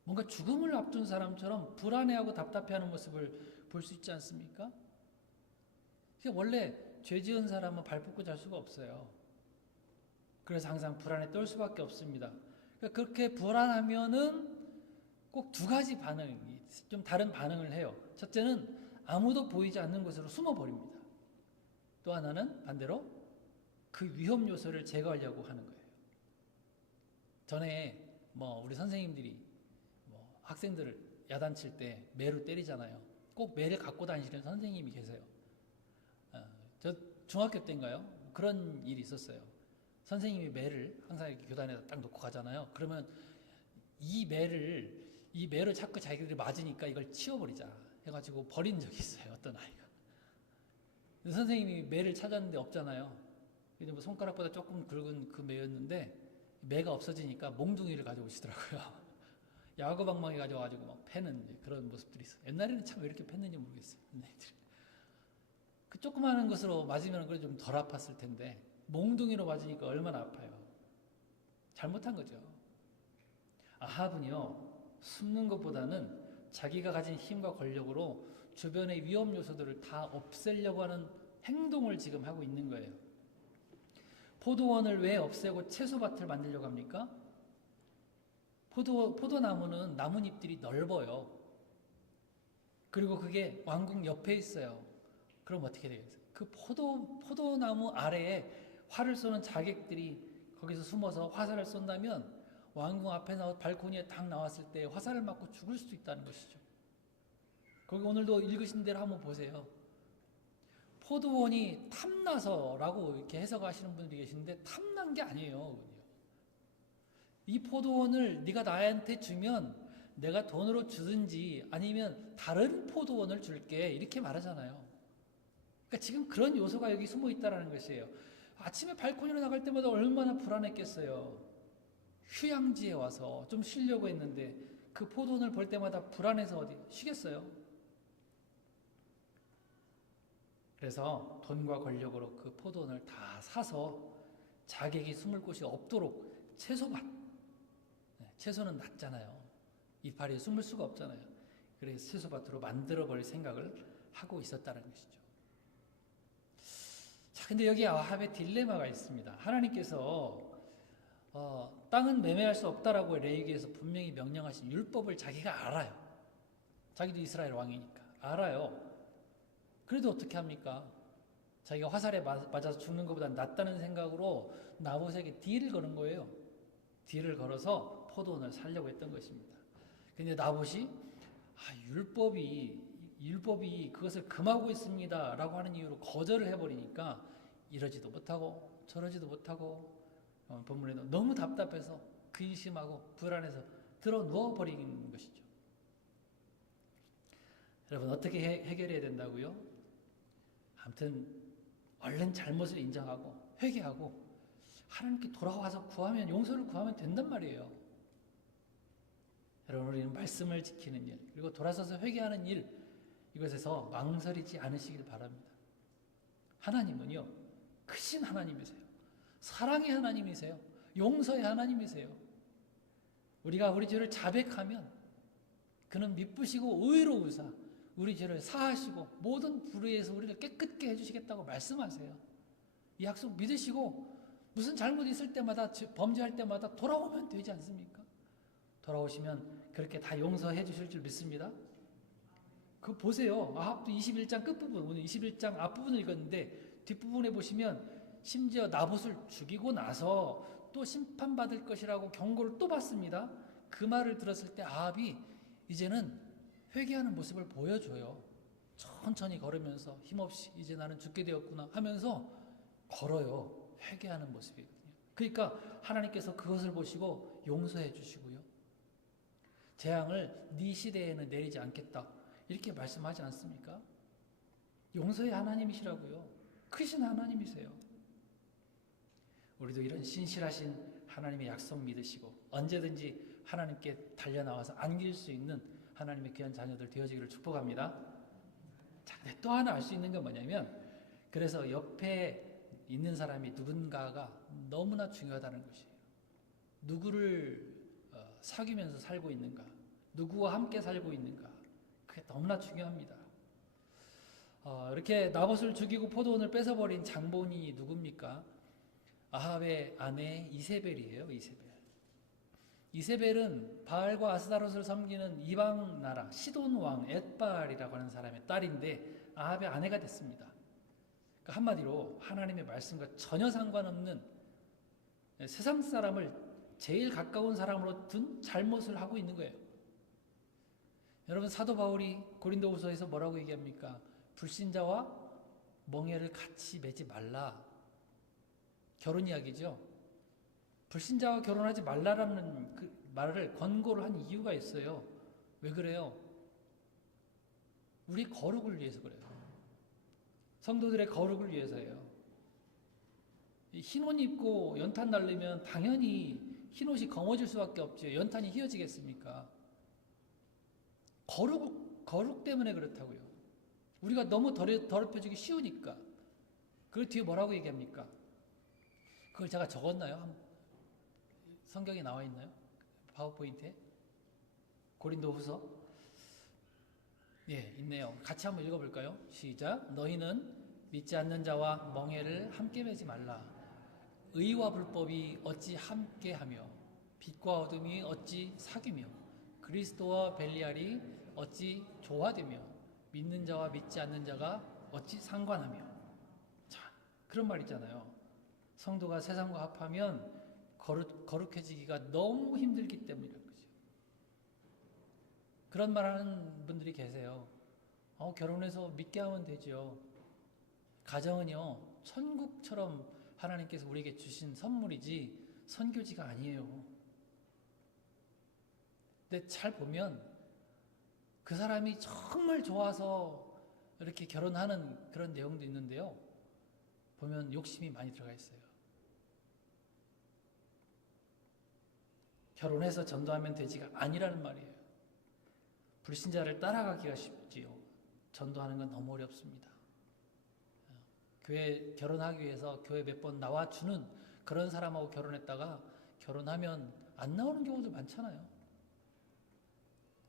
뭔가 죽음을 앞둔 사람처럼 불안해하고 답답해하는 모습을 볼 수 있지 않습니까? 원래 죄 지은 사람은 발 뻗고 잘 수가 없어요. 그래서 항상 불안에 떨 수밖에 없습니다. 그러니까 그렇게 불안하면은 꼭 두 가지 좀 다른 반응을 해요. 첫째는 아무도 보이지 않는 곳으로 숨어버립니다. 또 하나는 반대로 그 위험 요소를 제거하려고 하는 거예요. 전에 우리 선생님들이 학생들을 야단칠 때 매로 때리잖아요. 꼭 매를 갖고 다니시는 선생님이 계세요. 중학교 때인가요? 그런 일이 있었어요. 선생님이 매를 항상 이렇게 교단에다 딱 놓고 가잖아요. 그러면 이 매를 자꾸 자기들이 맞으니까 이걸 치워버리자 해가지고 버린 적이 있어요. 어떤 아이가. 선생님이 매를 찾았는데 없잖아요. 근데 뭐 손가락보다 조금 굵은 그 매였는데 매가 없어지니까 몽둥이를 가져오시더라고요. 야구방망이 가져가지고 막 패는 그런 모습들이 있어요. 옛날에는 참 왜 이렇게 팼는지 모르겠어요. 그 조그마한 것으로 맞으면 그래 좀 덜 아팠을 텐데 몽둥이로 맞으니까 얼마나 아파요. 잘못한 거죠. 아합은요, 숨는 것보다는 자기가 가진 힘과 권력으로 주변의 위험 요소들을 다 없애려고 하는 행동을 지금 하고 있는 거예요. 포도원을 왜 없애고 채소밭을 만들려고 합니까? 포도나무는 나뭇잎들이 넓어요. 그리고 그게 왕궁 옆에 있어요. 그럼 어떻게 되겠어요? 그 포도나무 아래에 활을 쏘는 자객들이 거기서 숨어서 화살을 쏜다면 왕궁 앞에 발코니에 딱 나왔을 때 화살을 맞고 죽을 수도 있다는 것이죠. 거기 오늘도 읽으신 대로 한번 보세요. 포도원이 탐나서라고 이렇게 해석하시는 분들이 계시는데 탐난 게 아니에요. 이 포도원을 네가 나한테 주면 내가 돈으로 주든지 아니면 다른 포도원을 줄게 이렇게 말하잖아요. 그러니까 지금 그런 요소가 여기 숨어 있다는 것이에요. 아침에 발코니로 나갈 때마다 얼마나 불안했겠어요. 휴양지에 와서 좀 쉬려고 했는데 그 포도원을 볼 때마다 불안해서 어디 쉬겠어요? 그래서 돈과 권력으로 그 포도원을 다 사서 자객이 숨을 곳이 없도록 채소밭, 채소는 낮잖아요. 이파리에 숨을 수가 없잖아요. 그래서 채소밭으로 만들어버릴 생각을 하고 있었다는 것이죠. 자, 근데 여기 아합의 딜레마가 있습니다. 하나님께서 땅은 매매할 수 없다라고 레위기에서 분명히 명령하신 율법을 자기가 알아요. 자기도 이스라엘 왕이니까 알아요. 그래도 어떻게 합니까? 자기가 화살에 맞아서 죽는 것보다 낫다는 생각으로 나봇에게 딜을 거는 거예요. 딜을 걸어서 포도원을 살려고 했던 것입니다. 근데 나봇이 율법이 그것을 금하고 있습니다 라고 하는 이유로 거절을 해버리니까 이러지도 못하고 저러지도 못하고 본문에도 너무 답답해서 근심하고 불안해서 들어 누워버리는 것이죠. 여러분 어떻게 해결해야 된다고요? 아무튼 얼른 잘못을 인정하고 회개하고 하나님께 돌아와서 구하면 용서를 구하면 된단 말이에요. 여러분 우리는 말씀을 지키는 일 그리고 돌아서서 회개하는 일 이것에서 망설이지 않으시길 바랍니다. 하나님은요 크신 하나님이세요. 사랑의 하나님이세요. 용서의 하나님이세요. 우리가 우리 죄를 자백하면 그는 미쁘시고 의로우사 우리 죄를 사하시고 모든 불의에서 우리를 깨끗게 해주시겠다고 말씀하세요. 이 약속 믿으시고 무슨 잘못 있을 때마다 범죄할 때마다 돌아오면 되지 않습니까? 돌아오시면 그렇게 다 용서해 주실 줄 믿습니다. 그거 보세요. 아합도 21장 끝부분 오늘 21장 앞부분을 읽었는데 뒷부분에 보시면 심지어 나봇을 죽이고 나서 또 심판받을 것이라고 경고를 또 받습니다. 그 말을 들었을 때 아합이 이제는 회개하는 모습을 보여줘요. 천천히 걸으면서 힘없이 이제 나는 죽게 되었구나 하면서 걸어요. 회개하는 모습이거든요. 그러니까 하나님께서 그것을 보시고 용서해 주시고요. 재앙을 네 시대에는 내리지 않겠다 이렇게 말씀하지 않습니까? 용서의 하나님이시라고요. 크신 하나님이세요. 우리도 이런 신실하신 하나님의 약속 믿으시고 언제든지 하나님께 달려나와서 안길 수 있는 하나님의 귀한 자녀들 되어지기를 축복합니다. 자, 또 하나 알 수 있는 건 뭐냐면 그래서 옆에 있는 사람이 누군가가 너무나 중요하다는 것이에요. 누구를 사귀면서 살고 있는가, 누구와 함께 살고 있는가, 그게 너무나 중요합니다. 이렇게 나봇을 죽이고 포도원을 뺏어버린 장본인이 누굽니까? 아합의 아내 이세벨이에요. 이세벨은 바알과 아스타롯을 섬기는 이방 나라 시돈 왕 엣바알이라고 하는 사람의 딸인데 아합의 아내가 됐습니다. 그러니까 한마디로 하나님의 말씀과 전혀 상관없는 세상 사람을 제일 가까운 사람으로 둔 잘못을 하고 있는 거예요. 여러분 사도 바울이 고린도후서에서 뭐라고 얘기합니까? 불신자와 멍에를 같이 매지 말라. 결혼 이야기죠. 불신자와 결혼하지 말라라는 그 말을 권고를 한 이유가 있어요. 왜 그래요? 우리 거룩을 위해서 그래요. 성도들의 거룩을 위해서예요. 흰옷 입고 연탄 날리면 당연히 흰옷이 검어질 수밖에 없죠. 연탄이 휘어지겠습니까? 거룩 때문에 그렇다고요. 우리가 너무 더럽혀지기 쉬우니까. 그걸 뒤에 뭐라고 얘기합니까? 그걸 제가 적었나요? 성경에 나와 있나요? 파워포인트에? 고린도후서? 예, 있네요. 같이 한번 읽어볼까요? 시작. 너희는 믿지 않는 자와 멍에를 함께 매지 말라. 의와 불법이 어찌 함께하며 빛과 어둠이 어찌 사귀며 그리스도와 벨리알이 어찌 조화되며 믿는 자와 믿지 않는 자가 어찌 상관하며. 자, 그런 말 있잖아요. 성도가 세상과 합하면 거룩해지기가 너무 힘들기 때문이라는 거죠. 그런 말 하는 분들이 계세요. 결혼해서 믿게 하면 되죠. 가정은요, 천국처럼 하나님께서 우리에게 주신 선물이지 선교지가 아니에요. 근데 잘 보면 그 사람이 정말 좋아서 이렇게 결혼하는 그런 내용도 있는데요. 보면 욕심이 많이 들어가 있어요. 결혼해서 전도하면 되지가 아니라는 말이에요. 불신자를 따라가기가 쉽지요. 전도하는 건 너무 어렵습니다. 교회 결혼하기 위해서 교회 몇 번 나와주는 그런 사람하고 결혼했다가 결혼하면 안 나오는 경우도 많잖아요.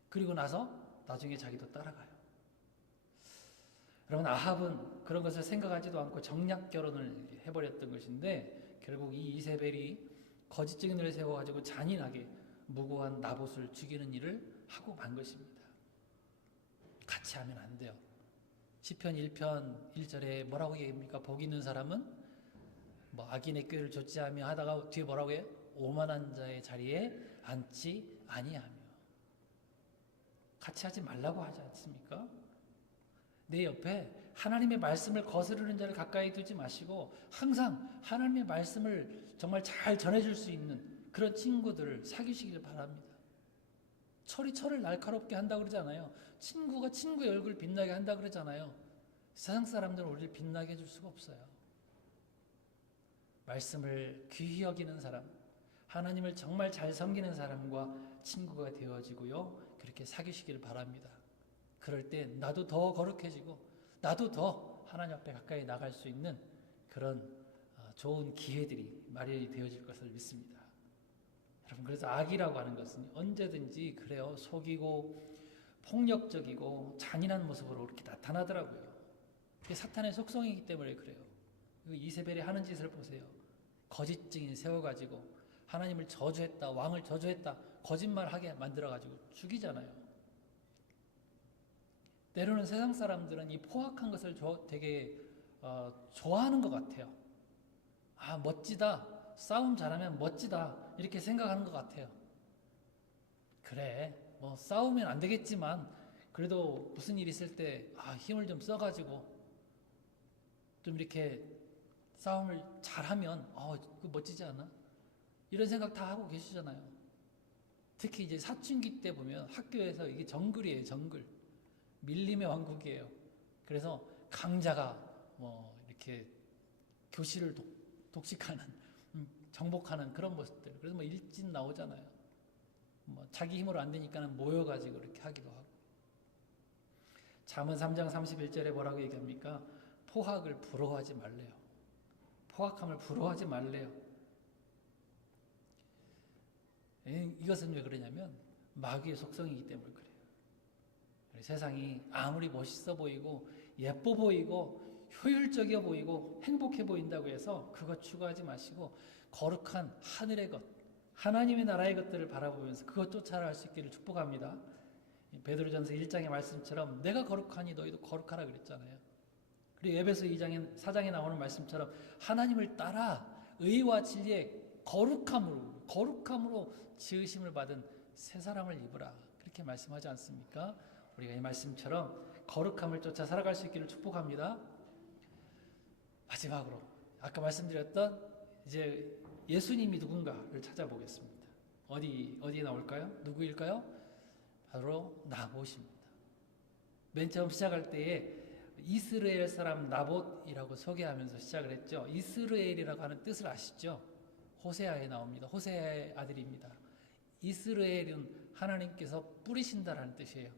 그리고 나서 나중에 자기도 따라가요. 여러분, 아합은 그런 것을 생각하지도 않고 정략 결혼을 해버렸던 것인데 결국 이 이세벨이 거짓 증인을 세워가지고 잔인하게 무고한 나봇을 죽이는 일을 하고 만 것입니다. 같이 하면 안 돼요. 시편 1편 1절에 뭐라고 얘기합니까? 복 있는 사람은 악인의 꾀를 좇지하며 하다가 뒤에 뭐라고 해요? 오만한 자의 자리에 앉지 아니하며. 같이 하지 말라고 하지 않습니까? 내 옆에 하나님의 말씀을 거스르는 자를 가까이 두지 마시고 항상 하나님의 말씀을 정말 잘 전해줄 수 있는 그런 친구들을 사귀시길 바랍니다. 철이 철을 날카롭게 한다고 그러잖아요. 친구가 친구의 얼굴을 빛나게 한다고 그러잖아요. 세상 사람들은 우리를 빛나게 해줄 수가 없어요. 말씀을 귀히 여기는 사람, 하나님을 정말 잘 섬기는 사람과 친구가 되어지고요. 그렇게 사귀시길 바랍니다. 그럴 때 나도 더 거룩해지고 나도 더 하나님 앞에 가까이 나갈 수 있는 그런 좋은 기회들이 마련이 되어질 것을 믿습니다. 여러분, 그래서 악이라고 하는 것은 언제든지 그래요. 속이고 폭력적이고 잔인한 모습으로 그렇게 나타나더라고요. 그게 사탄의 속성이기 때문에 그래요. 이세벨이 하는 짓을 보세요. 거짓 증인 세워가지고 하나님을 저주했다, 왕을 저주했다, 거짓말하게 만들어가지고 죽이잖아요. 때로는 세상 사람들은 이 포악한 것을 되게 좋아하는 것 같아요. 멋지다, 싸움 잘하면 멋지다, 이렇게 생각하는 것 같아요. 그래, 싸우면 안 되겠지만 그래도 무슨 일 있을 때 힘을 좀 써가지고 좀 이렇게 싸움을 잘하면 그거 멋지지 않아? 이런 생각 다 하고 계시잖아요. 특히 이제 사춘기 때 보면 학교에서 이게 정글이에요. 정글. 밀림의 왕국이에요. 그래서 강자가 이렇게 교실을 독식하는, 정복하는 그런 모습들. 그래서 일진 나오잖아요. 자기 힘으로 안 되니까는 모여가지고 이렇게 하기도 하고. 잠언 3장 31절에 뭐라고 얘기합니까? 포악을 부러워하지 말래요. 포악함을 부러워하지 말래요. 이것은 왜 그러냐면 마귀의 속성이기 때문에 그래요. 세상이 아무리 멋있어 보이고 예뻐 보이고 효율적이어 보이고 행복해 보인다고 해서 그것 추구하지 마시고 거룩한 하늘의 것, 하나님의 나라의 것들을 바라보면서 그것 쫓아갈 수 있기를 축복합니다. 베드로전서 1장의 말씀처럼 내가 거룩하니 너희도 거룩하라 그랬잖아요. 그리고 에베소 4장에 나오는 말씀처럼 하나님을 따라 의와 진리의 거룩함으로 지으심을 받은 새 사람을 입으라, 그렇게 말씀하지 않습니까? 우리가 이 말씀처럼 거룩함을 쫓아 살아갈 수 있기를 축복합니다. 마지막으로 아까 말씀드렸던 이제 예수님이 누군가를 찾아보겠습니다. 어디에 나올까요? 누구일까요? 바로 나봇입니다. 맨 처음 시작할 때에 이스라엘 사람 나봇이라고 소개하면서 시작을 했죠. 이스라엘이라고 하는 뜻을 아시죠? 호세아에 나옵니다. 호세아의 아들입니다. 이스라엘은 하나님께서 뿌리신다라는 뜻이에요.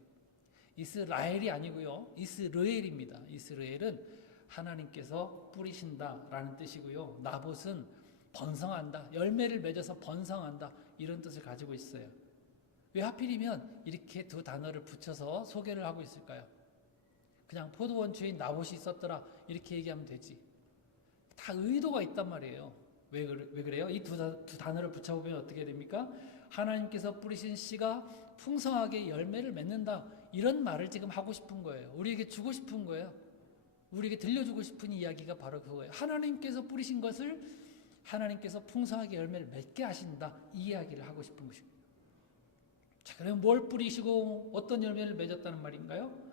이스라엘이 아니고요. 이스라엘입니다. 이스라엘은 하나님께서 뿌리신다라는 뜻이고요. 나봇은 번성한다, 열매를 맺어서 번성한다, 이런 뜻을 가지고 있어요. 왜 하필이면 이렇게 두 단어를 붙여서 소개를 하고 있을까요? 그냥 포도원 주인 나봇이 있었더라 이렇게 얘기하면 되지. 다 의도가 있단 말이에요. 왜 그래요? 이 두 단어를 붙여보면 어떻게 됩니까? 하나님께서 뿌리신 씨가 풍성하게 열매를 맺는다, 이런 말을 지금 하고 싶은 거예요. 우리에게 주고 싶은 거예요. 우리에게 들려주고 싶은 이야기가 바로 그거예요. 하나님께서 뿌리신 것을 하나님께서 풍성하게 열매를 맺게 하신다, 이 이야기를 하고 싶은 것입니다. 자, 그럼 뭘 뿌리시고 어떤 열매를 맺었다는 말인가요?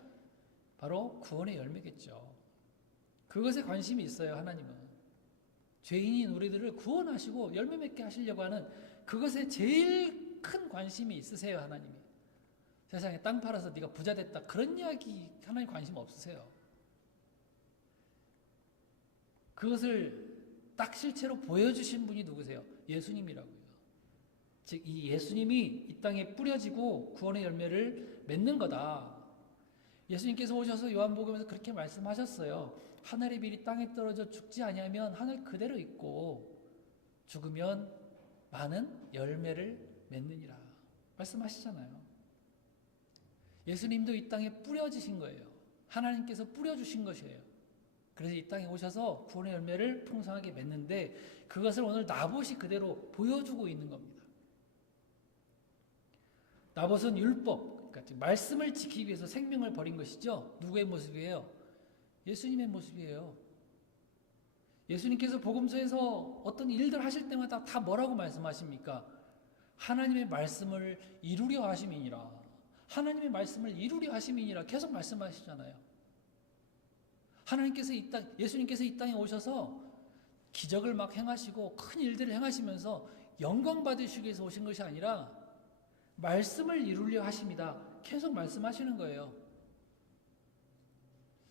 바로 구원의 열매겠죠. 그것에 관심이 있어요. 하나님은 죄인인 우리들을 구원하시고 열매 맺게 하시려고 하는 그것에 제일 큰 관심이 있으세요. 하나님이. 세상에 땅 팔아서 네가 부자 됐다, 그런 이야기 하나님 관심 없으세요. 그것을 딱 실체로 보여주신 분이 누구세요? 예수님이라고요. 즉 이 예수님이 이 땅에 뿌려지고 구원의 열매를 맺는 거다. 예수님께서 오셔서 요한복음에서 그렇게 말씀하셨어요. 하늘의 빌이 땅에 떨어져 죽지 아니하면 하늘 그대로 있고 죽으면 많은 열매를 맺느니라 말씀하시잖아요. 예수님도 이 땅에 뿌려지신 거예요. 하나님께서 뿌려주신 것이에요. 그래서 이 땅에 오셔서 구원의 열매를 풍성하게 맺는데 그것을 오늘 나봇이 그대로 보여주고 있는 겁니다. 나봇은 율법, 그러니까 말씀을 지키기 위해서 생명을 버린 것이죠. 누구의 모습이에요? 예수님의 모습이에요. 예수님께서 복음서에서 어떤 일들 하실 때마다 다 뭐라고 말씀하십니까? 하나님의 말씀을 이루려 하심이니라. 하나님의 말씀을 이루려 하심이니라 계속 말씀하시잖아요. 하나님께서 예수님께서 이 땅에 오셔서 기적을 막 행하시고 큰 일들을 행하시면서 영광 받으시기 위해서 오신 것이 아니라 말씀을 이루려 하십니다. 계속 말씀하시는 거예요.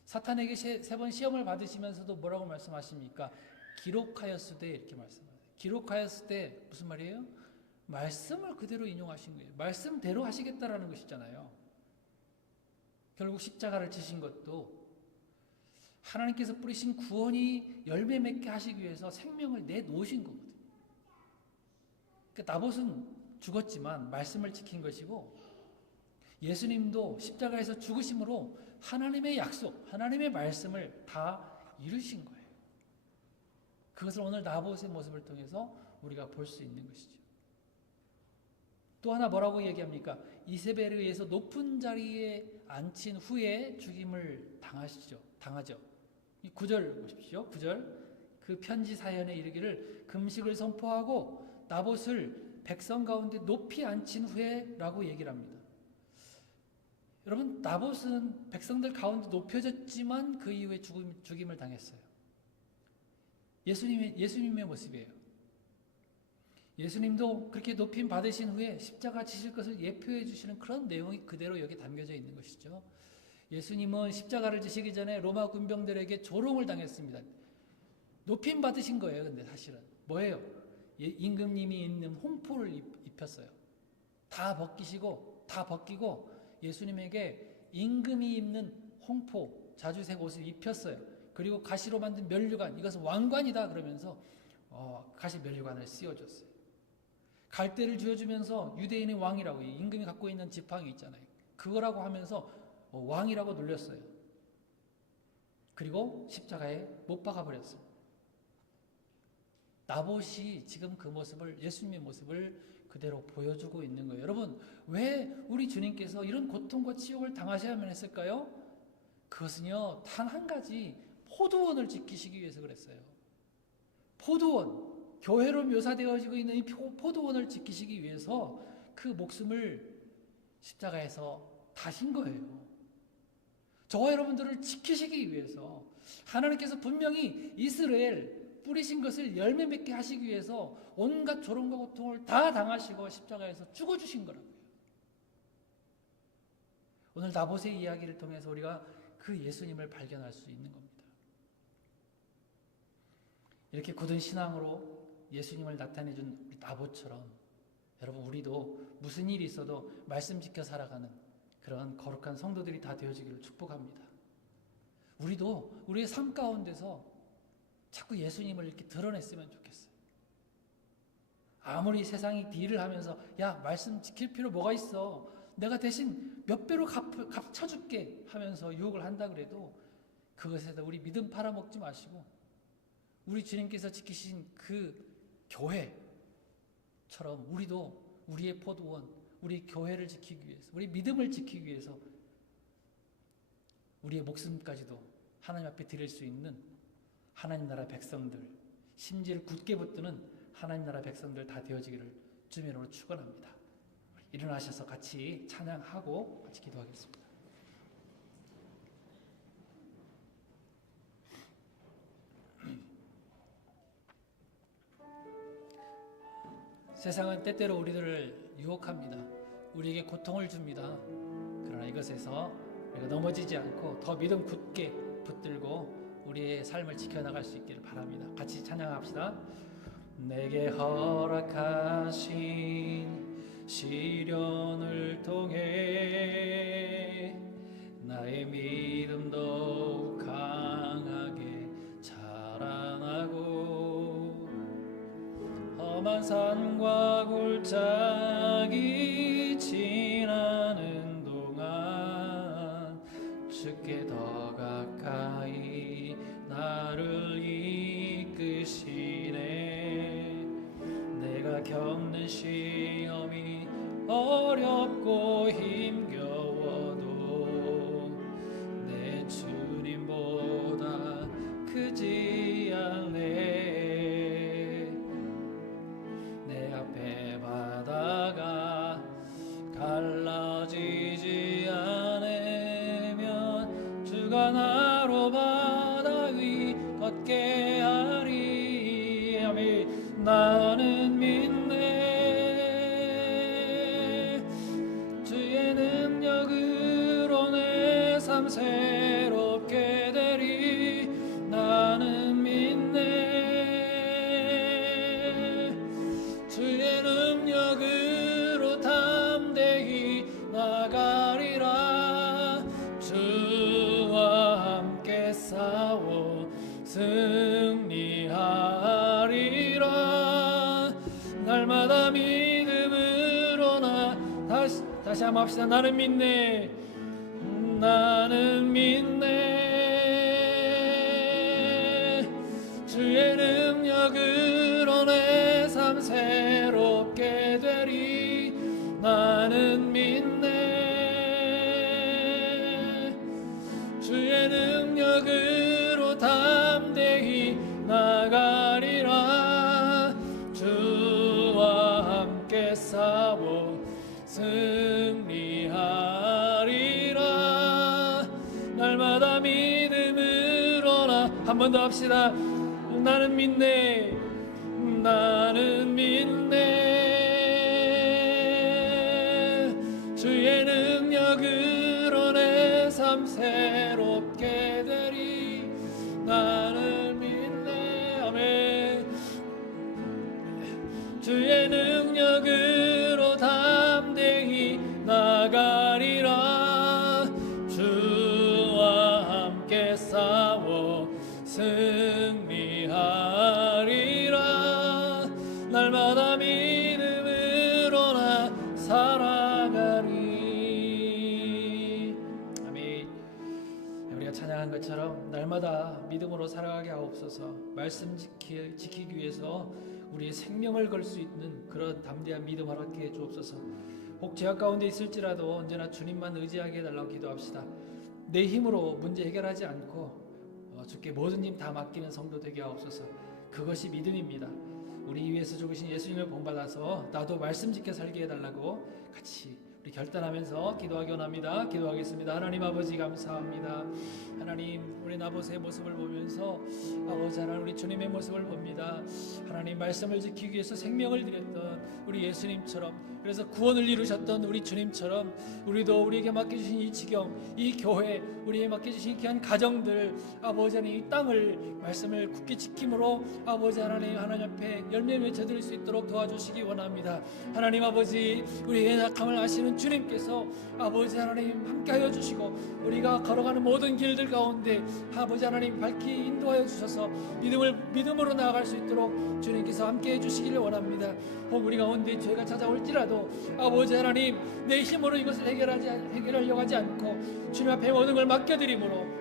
사탄에게 세 번 시험을 받으시면서도 뭐라고 말씀하십니까? 기록하였으되 이렇게 말씀하세요. 기록하였을 때 무슨 말이에요? 말씀을 그대로 인용하신 거예요. 말씀대로 하시겠다라는 것이잖아요. 결국 십자가를 지신 것도 하나님께서 뿌리신 구원이 열매 맺게 하시기 위해서 생명을 내놓으신 거거든요. 그러니까 나봇은 죽었지만 말씀을 지킨 것이고 예수님도 십자가에서 죽으심으로 하나님의 약속, 하나님의 말씀을 다 이루신 거예요. 그것을 오늘 나봇의 모습을 통해서 우리가 볼 수 있는 것이죠. 또 하나 뭐라고 얘기합니까? 이세벨에 의해서 높은 자리에 앉힌 후에 죽임을 당하죠. 이 9절 보십시오. 9절. 그 편지 사연에 이르기를 금식을 선포하고 나봇을 백성 가운데 높이 앉힌 후에라고 얘기를 합니다. 여러분, 나봇은 백성들 가운데 높여졌지만 그 이후에 죽임을 당했어요. 예수님의 모습이에요. 예수님도 그렇게 높임 받으신 후에 십자가 지실 것을 예표해 주시는 그런 내용이 그대로 여기 담겨져 있는 것이죠. 예수님은 십자가를 지시기 전에 로마 군병들에게 조롱을 당했습니다. 높임 받으신 거예요. 근데 사실은 뭐예요? 임금님이 입는 홍포를 입혔어요. 다 벗기고 예수님에게 임금이 입는 홍포, 자주색 옷을 입혔어요. 그리고 가시로 만든 면류관, 이것은 왕관이다 그러면서 가시 면류관을 씌워줬어요. 갈대를 쥐어주면서 유대인의 왕이라고, 임금이 갖고 있는 지팡이 있잖아요. 그거라고 하면서 왕이라고 놀렸어요. 그리고 십자가에 못 박아버렸어요. 나봇이 지금 그 모습을, 예수님의 모습을 그대로 보여주고 있는 거예요. 여러분, 왜 우리 주님께서 이런 고통과 치욕을 당하셔야만 했을까요? 그것은요, 단 한 가지, 포도원을 지키시기 위해서 그랬어요. 포도원, 교회로 묘사되어지고 있는 이 포도원을 지키시기 위해서 그 목숨을 십자가에서 다신 거예요. 저와 여러분들을 지키시기 위해서 하나님께서 분명히 이스라엘 뿌리신 것을 열매 맺게 하시기 위해서 온갖 조롱과 고통을 다 당하시고 십자가에서 죽어주신 거라고요. 오늘 나봇의 이야기를 통해서 우리가 그 예수님을 발견할 수 있는 겁니다. 이렇게 굳은 신앙으로 예수님을 나타내준 우리 나봇처럼 여러분 우리도 무슨 일이 있어도 말씀 지켜 살아가는 그런 거룩한 성도들이 다 되어지기를 축복합니다. 우리도 우리의 삶 가운데서 자꾸 예수님을 이렇게 드러냈으면 좋겠어요. 아무리 세상이 딜을 하면서 야 말씀 지킬 필요 뭐가 있어, 내가 대신 몇 배로 갚쳐줄게 하면서 유혹을 한다 그래도 그것에다 우리 믿음 팔아먹지 마시고 우리 주님께서 지키신 그 교회처럼 우리도 우리의 포도원, 우리 교회를 지키기 위해서, 우리 믿음을 지키기 위해서 우리의 목숨까지도 하나님 앞에 드릴 수 있는 하나님 나라 백성들, 심지를 굳게 붙드는 하나님 나라 백성들 다 되어지기를 주님의 이름으로 축원합니다. 일어나셔서 같이 찬양하고 같이 기도하겠습니다. 세상은 때때로 우리들을 유혹합니다. 우리에게 고통을 줍니다. 그러나 이것에서 우리가 넘어지지 않고 더 믿음 굳게 붙들고 우리의 삶을 지켜나갈 수 있기를 바랍니다. 같이 찬양합시다. 내게 허락하신 시련을 통해 나의 믿음 더욱 강하게 자라나고 험한 산과 골짜기 지나는 동안 주께 더 가까이 나를 이끄시네. 내가 겪는 시험이 어렵고 힘겨워도 내 주님보다 크지 않네. 내 앞에 바다가 갈라지지 않으면 주가 나로 바다 위 걷게 하리. 아멘. 나는 믿네. 주의 능력으로 내 삶 새롭게 되리. 나는 믿네. 주의 능력으로 담대히 나가리라. 주와 함께 싸워 승리하리라. 날마다 믿음으로 다시 한번 합시다. 나는 믿네. 나는 믿네. 주의 능력으로 내 삶 새롭게 되리. 나는 믿네. 주의 능력으로 담대히 나가리라. 주와 함께 싸워 승리하리라. 날마다 믿음으로 한 번 더 합시다. 나는 믿네. 나는 믿네. 주의 능력으로 내 삶 새롭게 되리. 나는 믿네. 아멘. 주의 능력으로 담대히 나가리라. 주와 함께 싸워 승리하리라. 날마다 믿음으로 나 살아가리. 아멘. 우리가 찬양한 것처럼 날마다 믿음으로 살아가게 하옵소서. 말씀 지키기 위해서 우리의 생명을 걸 수 있는 그런 담대한 믿음 허락해 주옵소서. 혹 죄악 가운데 있을지라도 언제나 주님만 의지하게 해달라고 기도합시다. 내 힘으로 문제 해결하지 않고 주께 모든 힘 다 맡기는 성도 되게 하옵소서. 그것이 믿음입니다. 우리 위해서 죽으신 예수님을 본받아서 나도 말씀 지켜 살게 해달라고 같이 우리 우리 결단하면서 기도하기 원합니다. 기도하겠습니다. 하나님 아버지 감사합니다. 하나님 우리 나봇의 모습을 보면서 아버지 하나님 우리 주님의 모습을 봅니다. 하나님 말씀을 지키기 위해서 생명을 드렸던 우리 예수님처럼, 그래서 구원을 이루셨던 우리 주님처럼 우리도 우리에게 맡겨주신 이 지경, 이 교회, 우리에게 맡겨주신 귀한 가정들, 아버지 하나님 이 땅을 말씀을 굳게 지킴으로 아버지 하나님 앞에 열매 맺어드릴 수 있도록 도와주시기 원합니다. 하나님 아버지 우리의 약함을 아시는 주님께서 아버지 하나님 함께하여 주시고 우리가 걸어가는 모든 길들 가운데 아버지 하나님 밝히 인도하여 주셔서 믿음으로 나아갈 수 있도록 주님께서 함께해 주시기를 원합니다. 혹 우리 가운데 죄가 찾아올지라도 아버지 하나님 내 힘으로 이것을 해결하려고 하지 않고 주님 앞에 모든 걸 맡겨드림으로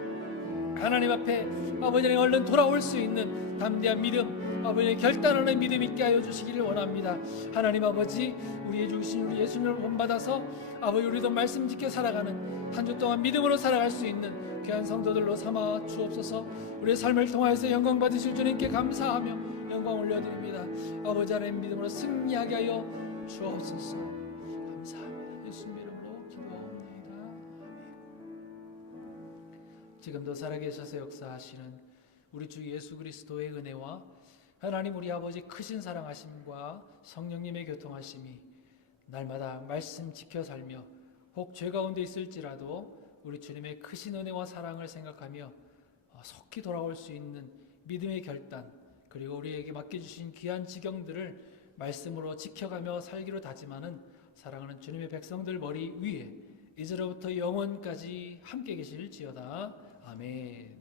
하나님 앞에 아버지 하나님 얼른 돌아올 수 있는 담대한 믿음, 아버지 결단하는 믿음 있게 하여 주시기를 원합니다. 하나님 아버지 우리의 주신 우리 예수님을 본받아서 아버지 우리도 말씀 지켜 살아가는 한 주 동안 믿음으로 살아갈 수 있는 귀한 성도들로 삼아 주옵소서. 우리의 삶을 통하여서 영광 받으실 주님께 감사하며 영광 올려드립니다. 아버지 하나님 믿음으로 승리하게 하여 주옵소서. 감사합니다. 예수님 이름으로 기도하옵나이다. 아멘. 지금도 살아계셔서 역사하시는 우리 주 예수 그리스도의 은혜와 하나님 우리 아버지 크신 사랑하심과 성령님의 교통하심이 날마다 말씀 지켜 살며 혹 죄 가운데 있을지라도 우리 주님의 크신 은혜와 사랑을 생각하며 속히 돌아올 수 있는 믿음의 결단, 그리고 우리에게 맡겨주신 귀한 지경들을 말씀으로 지켜가며 살기로 다짐하는 사랑하는 주님의 백성들 머리 위에 이제로부터 영원까지 함께 계실지어다. 아멘.